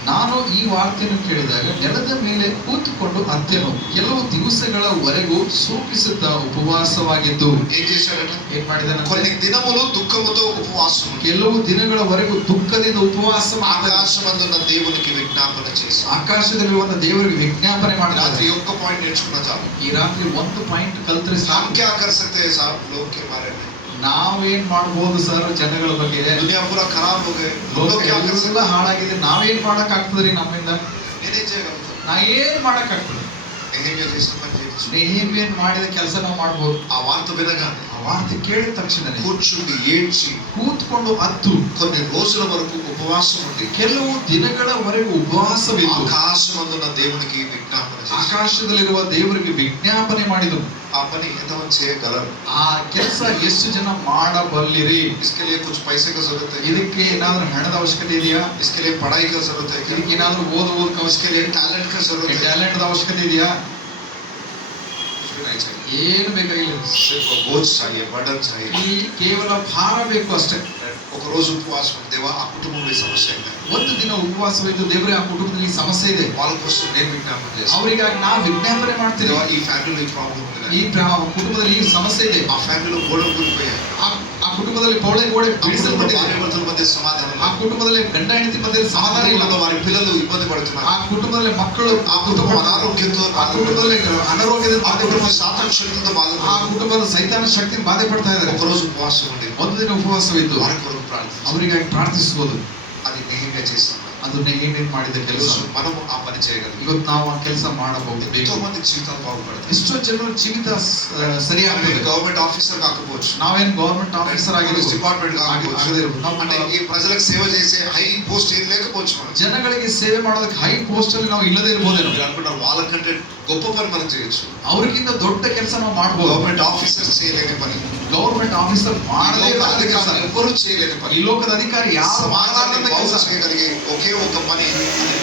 ನಾನು ಈ ವಾರ್ತೆಯನ್ನು ಕೇಳಿದಾಗ ನೆಲದ ಮೇಲೆ ಕೂತುಕೊಂಡು ಅತ್ತೆನು ಕೆಲವು ದಿವಸಗಳವರೆಗೂ ಸೂಪಿಸುತ್ತಾ ಉಪವಾಸವಾಗಿದ್ದು. ఏం చేశాడట? ಏನ್ ಮಾಡಿದಾನೆ? కొన్ని దినములు దుఃఖముతో ఉపవాసం, ಕೆಲವು ದಿನಗಳವರೆಗೂ ದುಃಖದಿಂದ ಉಪವಾಸ ఆకాశమందున్న దేవునికి విజ్ఞాపన చేసి. ಆಕಾಶದಲ್ಲಿರುವಂತ ದೇವರಿಗೆ ವಿಜ್ಞಾಪನೆ ಮಾಡಿದ. రాత్రి ఒక్క పాయింట్ నేర్చుకున్నా చాలు. ಈ ರಾತ್ರಿ ಒಂದು ಪಾಯಿಂಟ್ ಕಲ್ತ್ರೆ हम क्या कर सकते हैं साहब लोग के बारे में? ನಾವೇನ್ ಮಾಡ್ಬೋದು ಸರ್ ಜನಗಳ ಬಗ್ಗೆ? दुनिया पूरा खराब हो गए, लोग क्या कर सकते ಎಲ್ಲ ಹಾಳಾಗಿದೆ, ನಾವೇನ್ ಮಾಡಕ್ ಆಗ್ತದ್ರಿ ನಮ್ಮಿಂದ? నేనేం చేయగలుగుతాను? ನಾ ಏನ್ ಮಾಡಕ್ ಆಗ್ತದೆ? నెహెమ్యా చేసిన పని చేయొచ్చు. ನೆಹೆಮ್ಯನು ಮಾಡಿದ ಕೆಲಸ ನಾವು ಮಾಡ್ಬೋದು. ఆ వార్త వినగానే ಆ ವಾರ್ತೆ ಕೇಳಿದ ತಕ್ಷಣ కూర్చుండి ఏడ్చి ಕೂತ್ಕೊಂಡು ಅತ್ತು కొన్ని రోజుల వరకు ఉపవాసం ఉండి ಕೆಲವು ದಿನಗಳವರೆಗೂ ಉಪವಾಸವಿದ್ದು ఆకాశమందున్న దేవునికి విజ్ఞాపన చేసి. ಆಕಾಶದಲ್ಲಿರುವ ದೇವರಿಗೆ ವಿಜ್ಞಾಪನೆ ಮಾಡಿದವು. ఆ పని ఎంతమంది చేయగలరు? ಆ ಕೆಲಸ ಎಷ್ಟು ಜನ ಮಾಡಬಲ್ಲಿರಿ? इसके लिए कुछ पैसे का जरूरत है, ಇದಕ್ಕೆ ಏನಾದ್ರೂ ಹಣದ ಅವಶ್ಯಕತೆ ಇದೆಯಾ? इसके लिए पढ़ाई का जरूरत है, ಇದಕ್ಕೆ ಏನಾದ್ರೂ ಓದೋದಕ್ಕೆ इसके ಅವಶ್ಯಕತೆ, लिए टैलेंट का जरूरत है, ಟ್ಯಾಲೆಂಟ್ ಅವಶ್ಯಕತೆ ಇದೆಯಾ? कुछ भी नहीं चाहिए. ಏನು ಬೇಕಾಗಿಲ್ಲ. सिर्फ बोझ चाहिए, बर्डन चाहिए. ಇಲ್ಲಿ ಕೇವಲ ಭಾರ ಬೇಕು ಅಷ್ಟೇ. ఒక రోజు ఉపవాసం దేవా ఆ కుటుంబంలో ఈ సమస్య ಇದೆ, ಒಂದು ದಿನ ಉಪವಾಸವಿದ್ದು ದೇವರೇ ಆ ಕುಟುಂಬದಲ್ಲಿ ಸಮಸ್ಯೆ ಇದೆ, వాళ్ళ కోసం నేను విజ్ఞాపన చేస్తాను. ಅವರಿಗಾಗಿ ನಾವು ವಿಜ್ಞಾಪನೆ ಮಾಡ್ತೀವಿ. దేవా ఈ ఫ్యామిలీలో ఈ ప్రాబ్లం ఉంది, ಈ ಕುಟುಂಬದಲ್ಲಿ ಈ ಸಮಸ್ಯೆ ಇದೆ, ఆ ఫ్యామిలీలో గోడలు కూలిపోయాయి, ಆ ಕುಟುಂಬದಲ್ಲಿ ಗೋಡೆ ಬೀಳಿಸಲ್ಪಟ್ಟಿದೆ, భార్యాభర్తల మధ్య సమాధానం, ಆ ಕುಟುಂಬದಲ್ಲಿ ಗಂಡ ಹೆಂಡತಿ ಮಧ್ಯೆ ಸಮಾಧಾನ ಇಲ್ಲ, వారి పిల్లలు ఇబ్బంది పడుతున్నారు, ಆ ಕುಟುಂಬದಲ್ಲಿ ಮಕ್ಕಳು ఆ కుటుంబం అనారోగ్యంతో, ಆ ಕುಟುಂಬದಲ್ಲಿ ಅನಾರೋಗ್ಯದಿಂದ ఆ ಬಾಧೆ కుటుంబం ಪಡ್ತಾರೆ, సాతాను శక్తితో ಆ బాధపడుతున్నారు. ಕುಟುಂಬದ ಸೈತಾನ ಶಕ್ತಿ ಬಾಧೆ ಪಡ್ತಾ ಇದ್ದಾರೆ. ఒక రోజు ఉపవాసం ఉండి ಒಂದು ದಿನ ಉಪವಾಸವಿದ್ದು వారి కొరకు ప్రార్థించాలి. ಅವರಿಗಾಗಿ ಪ್ರಾರ್ಥಿಸುವುದು అది నెహెమ్యా చేస్తాను. ಅದು ಅದು ನೆಹೆಮೀಯ ಮಾಡಿದ ಕೆಲಸ. ఈరోజు మనం ఆ పని చేయగలం. ಇವತ್ತು ನಾವು ಆ ಕೆಲಸ ಮಾಡಬಹುದು. ఎంతో మంది జీవితాలు బాగుపడతాయి. ಎಷ್ಟೋ ಜನರ ಜೀವಿತ ಸರಿಯಾಗಿದೆ. గవర్నమెంట్ ఆఫీసర్ కాకపోవచ్చు, ನಾವೇನ್ ಗವರ್ಮೆಂಟ್ ಆಫೀಸರ್ ಆಗಿರ್ಬೋದು, డిపార్ట్మెంట్ కాకపోవచ్చు, అంటే ఈ ప్రజలకు సేవ చేసే హై పోస్ట్ ఏం లేకపోవచ్చు. మనం ಜನಗಳಿಗೆ ಸೇವೆ ಮಾಡೋದಕ್ಕೆ ಹೈ ಪೋಸ್ಟ್ ಅಲ್ಲಿ ನಾವು ಇಲ್ಲದೆ ಇರ್ಬೋದೇನೋ. మీరు అనుకుంటారు వాళ్ళకంటే గొప్ప పని మనం చేయొచ్చు. ಅವ್ರಿಗಿಂತ ದೊಡ್ಡ ಕೆಲಸ ನಾವು ಮಾಡಬಹುದು. గవర్నమెంట్ ఆఫీసర్స్ చేయలేని పని, ಗವರ್ಮೆಂಟ್ ಆಫೀಸರ್ ಮಾಡದೇ ಇರೋ ಕೆಲಸ, ఎవరు చేయలేని పని, ಈ ಲೋಕದ ಅಧಿಕಾರಿ ಯಾರು సమాజాన్ని ಮಾಡಲಾರದ బాగు ಕೆಲಸ, చేయగలిగే ఒకే ఒక పని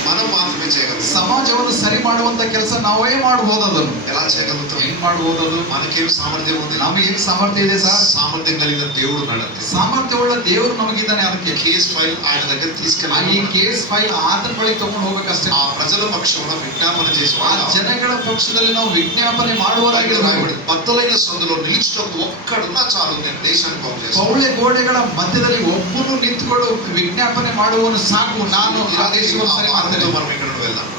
మనం మాత్రమే చేయగలం. ಸಮಾಜವನ್ನು ಸರಿ ಮಾಡುವಂತ ಕೆಲಸ ನಾವೇ ಮಾಡಬಹುದು. ಅದನ್ನು ఎలా చేయగలుగుతాం? ಹೆಂಗ್ ಮಾಡಬಹುದು? ಅದು మనకేం సామర్థ్యం ఉంది? ನಮಗೆ ಏನ್ ಸಾಮರ್ಥ್ಯ ಇದೆ ಸರ್? సామర్థ్యం కలిగిన దేవుడు ఉన్నాడు. ಸಾಮರ್ಥ್ಯವುಳ್ಳ ದೇವರು ನಮಗಿದ್ದಾನೆ. ಅದಕ್ಕೆ కేస్ ఫైల్ ఆయన దగ్గర ಈ తీసుకెళ్ళి ಕೇಸ್ ಫೈಲ್ ಆತನ ಬಳಿ ತಗೊಂಡು ಹೋಗ್ಬೇಕಷ್ಟೇ. ఆ ప్రజల పక్షమున విజ్ఞాపన చేసి ಆ ಜನಗಳ ಪಕ್ಷದಲ್ಲಿ ನಾವು ವಿಜ್ಞಾಪನೆ ಮಾಡುವವರಾಗಿರಬೇಕು. రాయబడి బద్దలైన సందులో నిలిచుటకు ఒక్కడున్నా చాలు, నేను దేశాన్ని బాగు చేస్తాను. ಪೌಳೆ ಗೋಡೆಗಳ ಮಧ್ಯದಲ್ಲಿ ಒಬ್ಬನು ನಿಂತುಕೊಂಡು ವಿಜ್ಞಾಪನೆ ಮಾಡುವನು ಸಾಕು, ನಾನು ಆ ದೇಶವನ್ನು ಸರಿ ಮಾಡ್ತೇನೆ. మనం ఇక్కడ వెళ్దాం.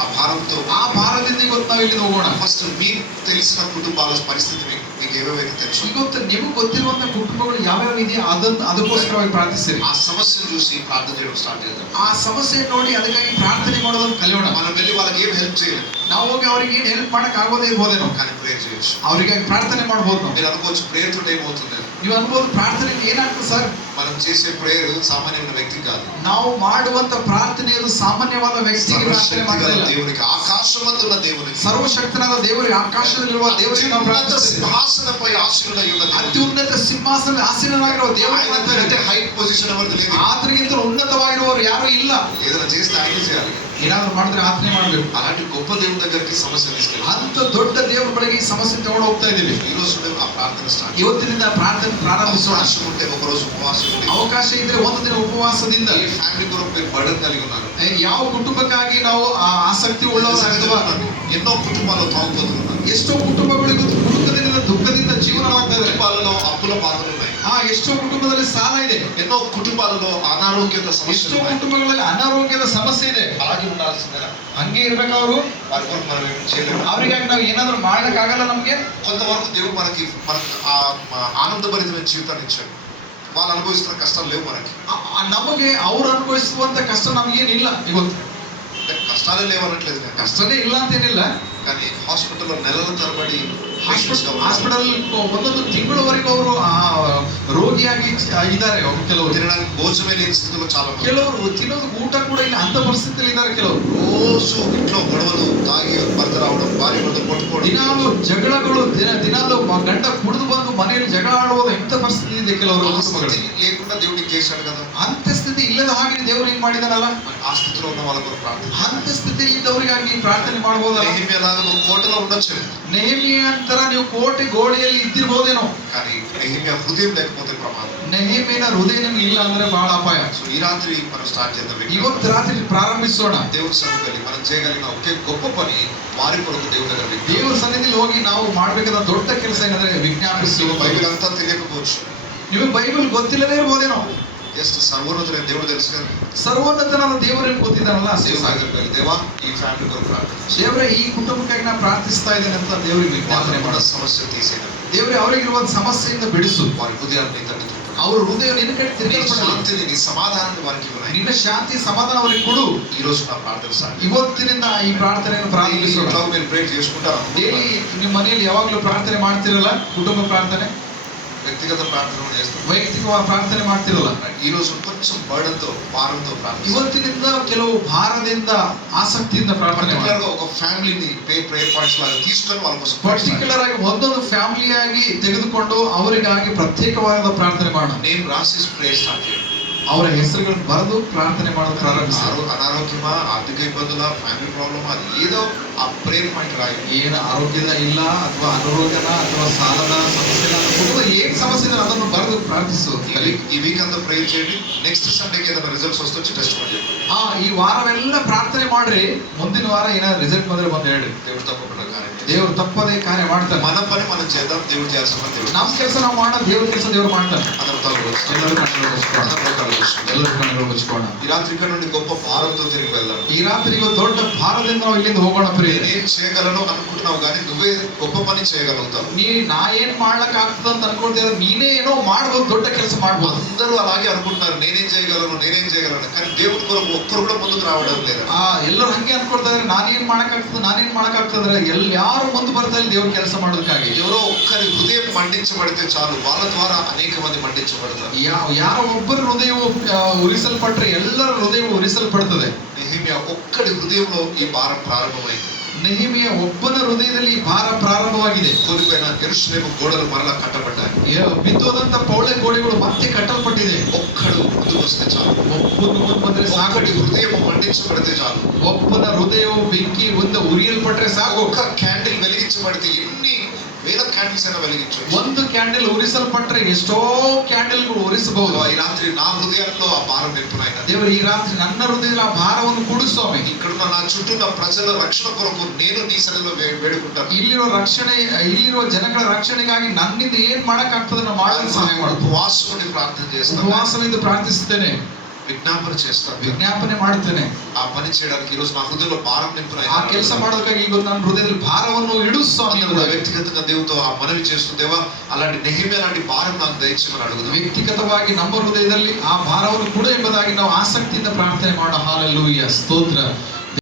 ఆ భారంతో, ಆ ಭಾರತದಿಂದ ಇವತ್ತು ನಾವು ಇಲ್ಲಿ ಹೋಗೋಣ. ఫస్ట్ మీకు తెలిసిన కుటుంబాల పరిస్థితి మీకు ఏవేవైతే తెలుసు, ಇವತ್ತು ನಿಮಗೆ ಗೊತ್ತಿರುವಂತ ಕುಟುಂಬಗಳು ಯಾವ್ಯಾವ ಇದೆಯಾ ಅದಕ್ಕೋಸ್ಕರವಾಗಿ ಪ್ರಾರ್ಥಿಸಿರಿ. ఆ సమస్యను చూసి ప్రార్థన చేయడం స్టార్ట్ చేద్దాం. ಆ ಸಮಸ್ಯೆ ನೋಡಿ ಅದಕ್ಕಾಗಿ ಪ್ರಾರ್ಥನೆ ಮಾಡೋದನ್ನು ಕಲಿಯೋಣ. మనం వెళ్ళి వాళ్ళకి ఏం హెల్ప్ చేయలేదు, ನಾವು ಹೋಗಿ ಅವ್ರಿಗೆ ಏನ್ ಹೆಲ್ಪ್ ಮಾಡಕ್ ಆಗೋದೇ ಇರ್ಬೋದೇನೋ, కానీ ప్రేయర్ చేయొచ్చు. ಅವ್ರಿಗೆ ಪ್ರಾರ್ಥನೆ ಮಾಡ್ಬೋದು ನಾವು. మీరు అనుకోవచ్చు ప్రేయర్ తోటి ఏమవుతుంది? ನೀವು ಅನ್ಬೋದು ಪ್ರಾರ್ಥನೆ ಏನಾಗ್ತದೆ ಸರ್? మనం చేసే ప్రేయర్ సామాన్యమైన వ్యక్తి కాదు. ನಾವು ಮಾಡುವಂತ ಪ್ರಾರ್ಥನೆ ಅದು ಸಾಮಾನ್ಯವಾದ ವ್ಯಕ್ತಿಗೆ ಪ್ರಾರ್ಥನೆ ಮಾಡೋದಿಲ್ಲ. దేవునికి, ఆకాశమందున్న దేవునికి, ಸರ್ವಶಕ್ತನಾದ ದೇವರಿಗೆ, ಆಕಾಶದಲ್ಲಿರುವ ದೇವರಿಗೆ ನಾವು ಪ್ರಾರ್ಥಿಸ್ತೇವೆ. సింహాసనపై ఆశీనుడై ఉన్న దేవుడు, ಅತ್ಯುನ್ನತ ಸಿಂಹಾಸನ ಆಸೀನನಾಗಿರುವ ದೇವರಿಗೆ అంటే హైట్ పొజిషన్ ఎవరిది లేదు. ಆತನಿಗಿಂತ ಉನ್ನತವಾಗಿರುವವರು ಯಾರು ಇಲ್ಲ. ఏదైనా చేస్తే ఆయనే చేయాలి. ಏನಾದ್ರು ಮಾಡಿದ್ರೆ ಆತನೇ ಮಾಡ್ಬೇಕು. అలాంటి గొప్ప దేవుని దగ్గరికి సమస్య తీసుకెళ్ళి ಅಂತ ದೊಡ್ಡ ದೇವರ ಬಳಿಗೆ ಈ ಸಮಸ್ಯೆ ತಗೊಂಡು ಹೋಗ್ತಾ ಇದೀವಿ. ఈ రోజు ఆ ప్రార్థన స్టార్ట్. ಇವತ್ತಿನಿಂದ ಪ್ರಾರ್ಥನೆ ಪ್ರಾರಂಭಿಸೋಣ. అవకాశం ఉంటే ఒక రోజు ఉపవాసం ఉండి, ಅವಕಾಶ ಇದ್ರೆ ಒಂದು ದಿನ ಉಪವಾಸದಿಂದ ఈ ఫ్యామిలీ కొరకు మీరు బర్డన్ కలిగి ఉన్నారు. ಯಾವ ಕುಟುಂಬಕ್ಕಾಗಿ ನಾವು ಆ ಆಸಕ್ತಿ ಉಳ್ಳವರಾಗಿರುವ ఎన్నో కుటుంబాలు తాగుబోతున్నారు. ಎಷ್ಟೋ ಕುಟುಂಬಗಳಿಗೂ ದುಃಖದಿಂದ ಜೀವನ ಆಗ್ತಾ ಇದೆ. కుటుంబాలలో అప్పుల బాధలు ఉన్నాయి. ಎಷ್ಟೋ ಕುಟುಂಬದಲ್ಲಿ ಸಾಲ ಇದೆ. ఎన్నో కుటుంబాలలో అనారోగ్యత ಎಷ್ಟೋ సమస్యలు ఉన్నాయి. ಕುಟುಂಬಗಳಲ್ಲಿ ಅನಾರೋಗ್ಯದ ಸಮಸ್ಯೆ ಇದೆ. అలాగే ఉండాల్సిందేనా? ಹಂಗೆ ಇರ್ಬೇಕು ಅವರು. వారి కొరకు మనం ఏం చేయలేము. ಅವ್ರಿಗಾಗಿ ನಾವು ಏನಾದ್ರು ಮಾಡಕ್ ಆಗಲ್ಲ. ನಮ್ಗೆ కొంతవరకు దేవుడు మనకి ఆనందభరితమైన జీవితాన్ని ఇచ్చాడు. వాళ్ళు అనుభవిస్తున్న కష్టాలు లేవు మనకి. ನಮಗೆ ಅವ್ರು ಅನುಭವಿಸುವಂತ ಕಷ್ಟ ನಮಗೇನಿಲ್ಲ ಇವತ್ತು. కష్టాలే లేవు అనట్లేదు నేను, ಕಷ್ಟನೇ ಇಲ್ಲ ಅಂತೇನಿಲ್ಲ. కానీ హాస్పిటల్లో నెలల తరబడి ಹಾಸ್ಪಿಟಲ್ ಒಂದೊಂದು ತಿಂಗಳವರೆಗೂ ಅವರು ರೋಗಿಯಾಗಿ ಇದ್ದಾರೆ. ಕೆಲವರು తినడానికి భోజనమే లేని స్థితిలో చాలా మంది. ಕೆಲವರು ತಿನ್ನೋದಕ್ಕೆ ಊಟ ಕೂಡ ಇಲ್ಲ ಅಂತ ಪರಿಸ್ಥಿತಿಯಲ್ಲಿ ಇದ್ದಾರೆ. ಕೆಲವರು రోజు ఇంట్లో గొడవలు, తాగి భర్త రావడం, భార్య భర్త కొట్టుకోవడం, ದಿನಾಲು ಜಗಳಗಳು, ದಿನಾಲು ಗಂಡ ಕುಡಿದು ಬಂದು ಮನೆಯಲ್ಲಿ ಜಗಳ ಆಡುವುದು, ಇಂಥ ಪರಿಸ್ಥಿತಿ ಇದೆ ಕೆಲವರು ಕುಟುಂಬಗಳು. లేకుండా దేవుడికి చేశాడు కదా. ಅಂತ ಸ್ಥಿತಿ ಇಲ್ಲದ ಹಾಗೆ ದೇವರು ಏನ್ ಮಾಡಿದಾನಲ್ಲ, ఆ స్థితిలో ఉన్న వాళ్ళ కొరకు ప్రార్థన. ಅಂತ ಸ್ಥಿತಿಯಲ್ಲಿ ಇದ್ದವರಿಗಾಗಿ ಪ್ರಾರ್ಥನೆ ಮಾಡಬಹುದಲ್ಲ. నెహెమ్యాలాగా నువ్వు కోటలో ఉండొచ్చు, ನೆಹೆಮೀಯ ಅಂತರ ನೀವು ಕೋಟೆ ಗೋಡೆಯಲ್ಲಿ ಇದ್ದಿರ್ಬೋದೇನೋ, కానీ నెహెమ్యా హృదయం లేకపోతే ప్రమాదం. ನೆಹೆಮೀಯನ ಹೃದಯ ನಿಮ್ಗೆ ಇಲ್ಲ ಅಂದ್ರೆ ಬಹಳ ಅಪಾಯ. సో ఈ రాత్రి మనం స్టార్ట్ చేద్దాం. ಇವತ್ತು ರಾತ್ರಿ ಪ್ರಾರಂಭಿಸೋಣ. దేవుడి సన్నిధిలో మనం చేయగలిగిన ఒకే గొప్ప పని వారి కొరకు దేవుడి దగ్గర ದೇವರ ಸನ್ನಿಧಿಯಲ್ಲಿ ಹೋಗಿ ನಾವು ಮಾಡಬೇಕಾದ ದೊಡ್ಡ ಕೆಲಸ ಏನಂದ್ರೆ ವಿಜ್ಞಾಪಿಸುವ. బైబిల్ అంతా తెలియకపోవచ్చు, ನಿಮಗೆ ಬೈಬಲ್ ಗೊತ್ತಿಲ್ಲದೇ ಇರ್ಬೋದೇನೋ. జస్ట్ సర్వోన్నతుడైన దేవుడు తెలుసు కదా. ಸರ್ವೋನ್ನತನಾದ ದೇವರಿಗೆ ಗೊತ್ತಿದ್ದಾನಲ್ಲ. దేవా ఈ ఫ్యామిలీ కొరకు ప్రార్థన, ದೇವರೇ ಈ ಕುಟುಂಬಕ್ಕಾಗಿ ನಾ ಪ್ರಾರ್ಥಿಸ್ತಾ ಇದ್ದೇನೆ ಅಂತ ದೇವರಿಗೆ ವಿಜ್ಞಾಪನೆ ಮಾಡ. సమస్య తీసేయడం, ದೇವರೇ ಅವರಿಗಿರುವ ಸಮಸ್ಯೆಯಿಂದ ಬಿಡಿಸು. వారి హృదయాన్ని తగ్గుతుంది, ಅವ್ರ ಹೃದಯ ನಿನ್ನ ಕಡೆ ತಿರುಗಲ್ಪಡಲಿ. శాంతిని, నీ సమాధానాన్ని వారికి ఇవ్వనాయి. ನಿನ್ನ ಶಾಂತಿ ಸಮಾಧಾನ ಅವರಿಗೆ ಕೊಡು. ఈ రోజు నా ప్రార్థన సాగి ಇವತ್ತಿನಿಂದ ಈ ಪ್ರಾರ್ಥನೆಯನ್ನು ಪ್ರಾರಂಭಿಸೋಣ. మీరు ప్రేర్ చేసుకుంటారు. ಡೈಲಿ ನಿಮ್ಮ ಮನೆಯಲ್ಲಿ ಯಾವಾಗಲೂ ಪ್ರಾರ್ಥನೆ ಮಾಡ್ತಿರಲ್ಲ, ಕುಟುಂಬ ಪ್ರಾರ್ಥನೆ, వ్యక్తిగత ప్రార్థన చేస్తాం, ವೈಯಕ್ತಿಕ ಪ್ರಾರ್ಥನೆ ಮಾಡ್ತಿರಲ್ಲ. ఈ రోజు కొంచెం బర్డన్తో, భారంతో ప్రార్థన. ಇವತ್ತಿನಿಂದ ಕೆಲವು ಭಾರದಿಂದ, ಆಸಕ್ತಿಯಿಂದ ಪ್ರಾರ್ಥನೆ ಮಾಡಿ. పర్టికులర్ గా ఒక ఫ్యామిలీని ప్రేయర్ పాయింట్స్ లాగా తీసుకొని వాళ్ళ కోసం ಪರ್ಟಿಕ್ಯುಲರ್ ಆಗಿ ಒಂದೊಂದು ಫ್ಯಾಮಿಲಿಯಾಗಿ ತೆಗೆದುಕೊಂಡು ಅವರಿಗಾಗಿ ಪ್ರತ್ಯೇಕವಾದ ಪ್ರಾರ್ಥನೆ ಮಾಡೋಣ. నేమ్ రాసి ప్రేయర్ స్టార్ట్ చేయండి. ಅವರ ಹೆಸರುಗಳನ್ನು ಬರೆದು ಪ್ರಾರ್ಥನೆ ಮಾಡೋದು ಪ್ರಾರಂಭಿಸಿ. అనారోగ్యమా, ఆర్థిక ఇబ్బందుల, ఫ్యామిలీ ప్రాబ్లమ్, అది ఏదో ఆ ప్రేయర్ పాయింట్ రాయి. ಏನು ಆರೋಗ್ಯದ ಇಲ್ಲ ಅಥವಾ ಅನಾರೋಗ್ಯನ ಅಥವಾ ಸಾಲದ ಸಮಸ್ಯೆ, ಕುಟುಂಬ ಏನ್ ಸಮಸ್ಯೆ ಇದೆ ಅದನ್ನು ಬರೆದು ಪ್ರಾರ್ಥಿಸು. ఈ వీక్ అంతా ప్రేయర్ చేయండి. నెక్స్ట్ సండేకి ఏదైనా రిజల్ట్స్ వస్తే వచ్చి టెస్ట్ ಮಾಡಿ. ಈ ವಾರವೆಲ್ಲ ಪ್ರಾರ್ಥನೆ ಮಾಡ್ರಿ. ಮುಂದಿನ ವಾರ ಏನಾದ್ರು ರಿಸಲ್ಟ್ ಬಂದ್ರೆ ಬಂದು ಹೇಳ್ರಿ. దేవుడు తప్పకుండా కార్యం ದೇವರು ತಪ್ಪದೇ ಕಾರ್ಯ ಮಾಡ್ತಾನೆ. మన పని మనం చేద్దాం, దేవుడు చేస్తామని దేవుడు. ನಮ್ಮ ಕೆಲಸ ನಾವು ಮಾಡೋದು, ದೇವ್ರ ಕೆಲಸ ದೇವ್ರು ಮಾಡ್ತಾನೆ. అందరం తలలు ಎಲ್ಲರೂ ಕಣ್ಣುಗಳು ಮುಚ್ಚಿಕೊಳ್ಳೋಣ. ಎಲ್ಲರೂ ಕಣ್ಣುಗಳು ಮುಚ್ಚಿಕೊಳ್ಳೋಣ. ఈ రాత్రి ఇక్కడ నుండి గొప్ప భారంతో తిరిగి వెళ్దాం. ಈ ರಾತ್ರಿಗೆ ದೊಡ್ಡ ಭಾರದಿಂದ ನಾವು ಇಲ್ಲಿಂದ ಹೋಗೋಣ ಪ್ರಿಯರೇ. నేను చేయగలను అనుకుంటున్నావు కానీ నువ్వే గొప్ప పని చేయగలుగుతావు. ನಾ ಏನ್ ಮಾಡ್ಲಕ್ ಆಗ್ತದ ಅಂತ ಅನ್ಕೊಳ್ತೀರ, ನೀನೇ ಏನೋ ಮಾಡ್ಬೋದು, ದೊಡ್ಡ ಕೆಲಸ ಮಾಡ್ಬೋದು. అందరూ అలాగే అనుకుంటున్నారు, నేనేం చేయగలను కానీ దేవుడి కొరకు ఒక్కరు కూడా ముందుకు రావడం లేదు. ಎಲ್ಲರೂ ಹಂಗೆ ಅನ್ಕೊಳ್ತಾ ಇದ್ರೆ ನಾನೇನ್ ಮಾಡಕ್ಕಾಗ್ತದ್ರೆ ಯಾರು ಮುಂದೆ ಬರ್ತಾ ಇಲ್ಲ ದೇವ್ರ ಕೆಲಸ ಮಾಡೋದಕ್ಕಾಗಿ. ఎవరో ఒక్కరి హృదయం మండించబడితే చాలు, వాళ్ళ ద్వారా అనేక మంది మండించబడతారు. ಯಾರೋ ಒಬ್ಬರ ಹೃದಯವು ಉರಿಸಲ್ಪಟ್ರೆ ಎಲ್ಲರ ಹೃದಯವು ಉರಿಸಲ್ಪಡ್ತದೆ. నెహెమ్యా ఒక్కడి హృదయంలో ఈ భారం ప్రారంభమైంది. ನೆಹೆಮಿಯ ಒಬ್ಬನ ಹೃದಯದಲ್ಲಿ ಈ ಭಾರ ಪ್ರಾರಂಭವಾಗಿದೆ. కోల్పోయిన యెరూషలేము గోడలు మరలా కట్టబడ్డాయి. ಬಿದ್ದೋದಂತ ಪೌಳೆ ಗೋಡೆಗಳು ಮತ್ತೆ ಕಟ್ಟಲ್ಪಟ್ಟಿದೆ. ఒక్కడు ముందుకు వస్తే చాలు, ಒಬ್ಬನು ಮುಂದೆ ಬಂದ್ರೆ ಸಾಕು. ఒక్కడి హృదయం మండించబడితే చాలు, ಒಬ್ಬನ ಹೃದಯವು ಬೆಂಕಿ ಒಂದು ಉರಿಯಲ್ಪಟ್ರೆ ಸಾಕು. ఒక్క క్యాండిల్ వెలిగించబడితే ఎన్ని వేల క్యాండిల్స్ అయినా వెలిగించవచ్చు. ಒಂದು ಕ್ಯಾಂಡಲ್ ಉರಿಸಲ್ಪಟ್ರೆ ಎಷ್ಟೋ ಕ್ಯಾಂಡಲ್ಗಳು ಉರಿಸಬಹುದು. ఈ రాత్రి నా హృదయంలో ఆ భారం నింపునాయన. ದೇವರು ಈ ರಾತ್ರಿ ನನ್ನ ಹೃದಯದಲ್ಲಿ ಆ ಭಾರವನ್ನು ಕೂಡು ಸ್ವಾಮಿ. ఇక్కడున్న నా చుట్టూ ఉన్న ప్రజల రక్షణ కొరకు నేను నీ సన్నిధిలో వేడుకుంటాను. ಇಲ್ಲಿರುವ ಜನಗಳ ರಕ್ಷಣೆಗಾಗಿ ನನ್ನಿಂದ ಏನ್ ಮಾಡಕ್ ಆಗ್ತದೆ ನಾವು ಮಾಡಲು ಸಹಾಯ ಮಾಡು. ఉపవాసముని ప్రార్థన చేస్తాను, ಉಪವಾಸದಿಂದ ಪ್ರಾರ್ಥಿಸುತ್ತೇನೆ, విజ్ఞాపన చేస్తాను, ವಿಜ್ಞಾಪನೆ ಮಾಡುತ್ತೇನೆ. ఆ పని చేయడానికి ఈ రోజు నా హృదయంలో భారం నింపునాయన. ಆ ಕೆಲಸ ಮಾಡೋದಕ್ಕಾಗಿ ಇವತ್ತು ನನ್ನ ಹೃದಯದಲ್ಲಿ ಭಾರವನ್ನು ಇಡು ಸ್ವಾಮಿ. వ్యక్తిగతంగా దేవుతో ఆ మనవి చేస్తుందేవా, అలాంటి నెహెమ్యా లాంటి భారం నాకు దయచేయమని అడుగుదాం. ವ್ಯಕ್ತಿಗತವಾಗಿ ನಮ್ಮ ಹೃದಯದಲ್ಲಿ ಆ ಭಾರವನ್ನು ಕೂಡ ಎಂಬುದಾಗಿ ನಾವು ಆಸಕ್ತಿಯಿಂದ ಪ್ರಾರ್ಥನೆ ಮಾಡೋ. ಹಾಲೆಲೂಯಾ, ಸ್ತೋತ್ರ.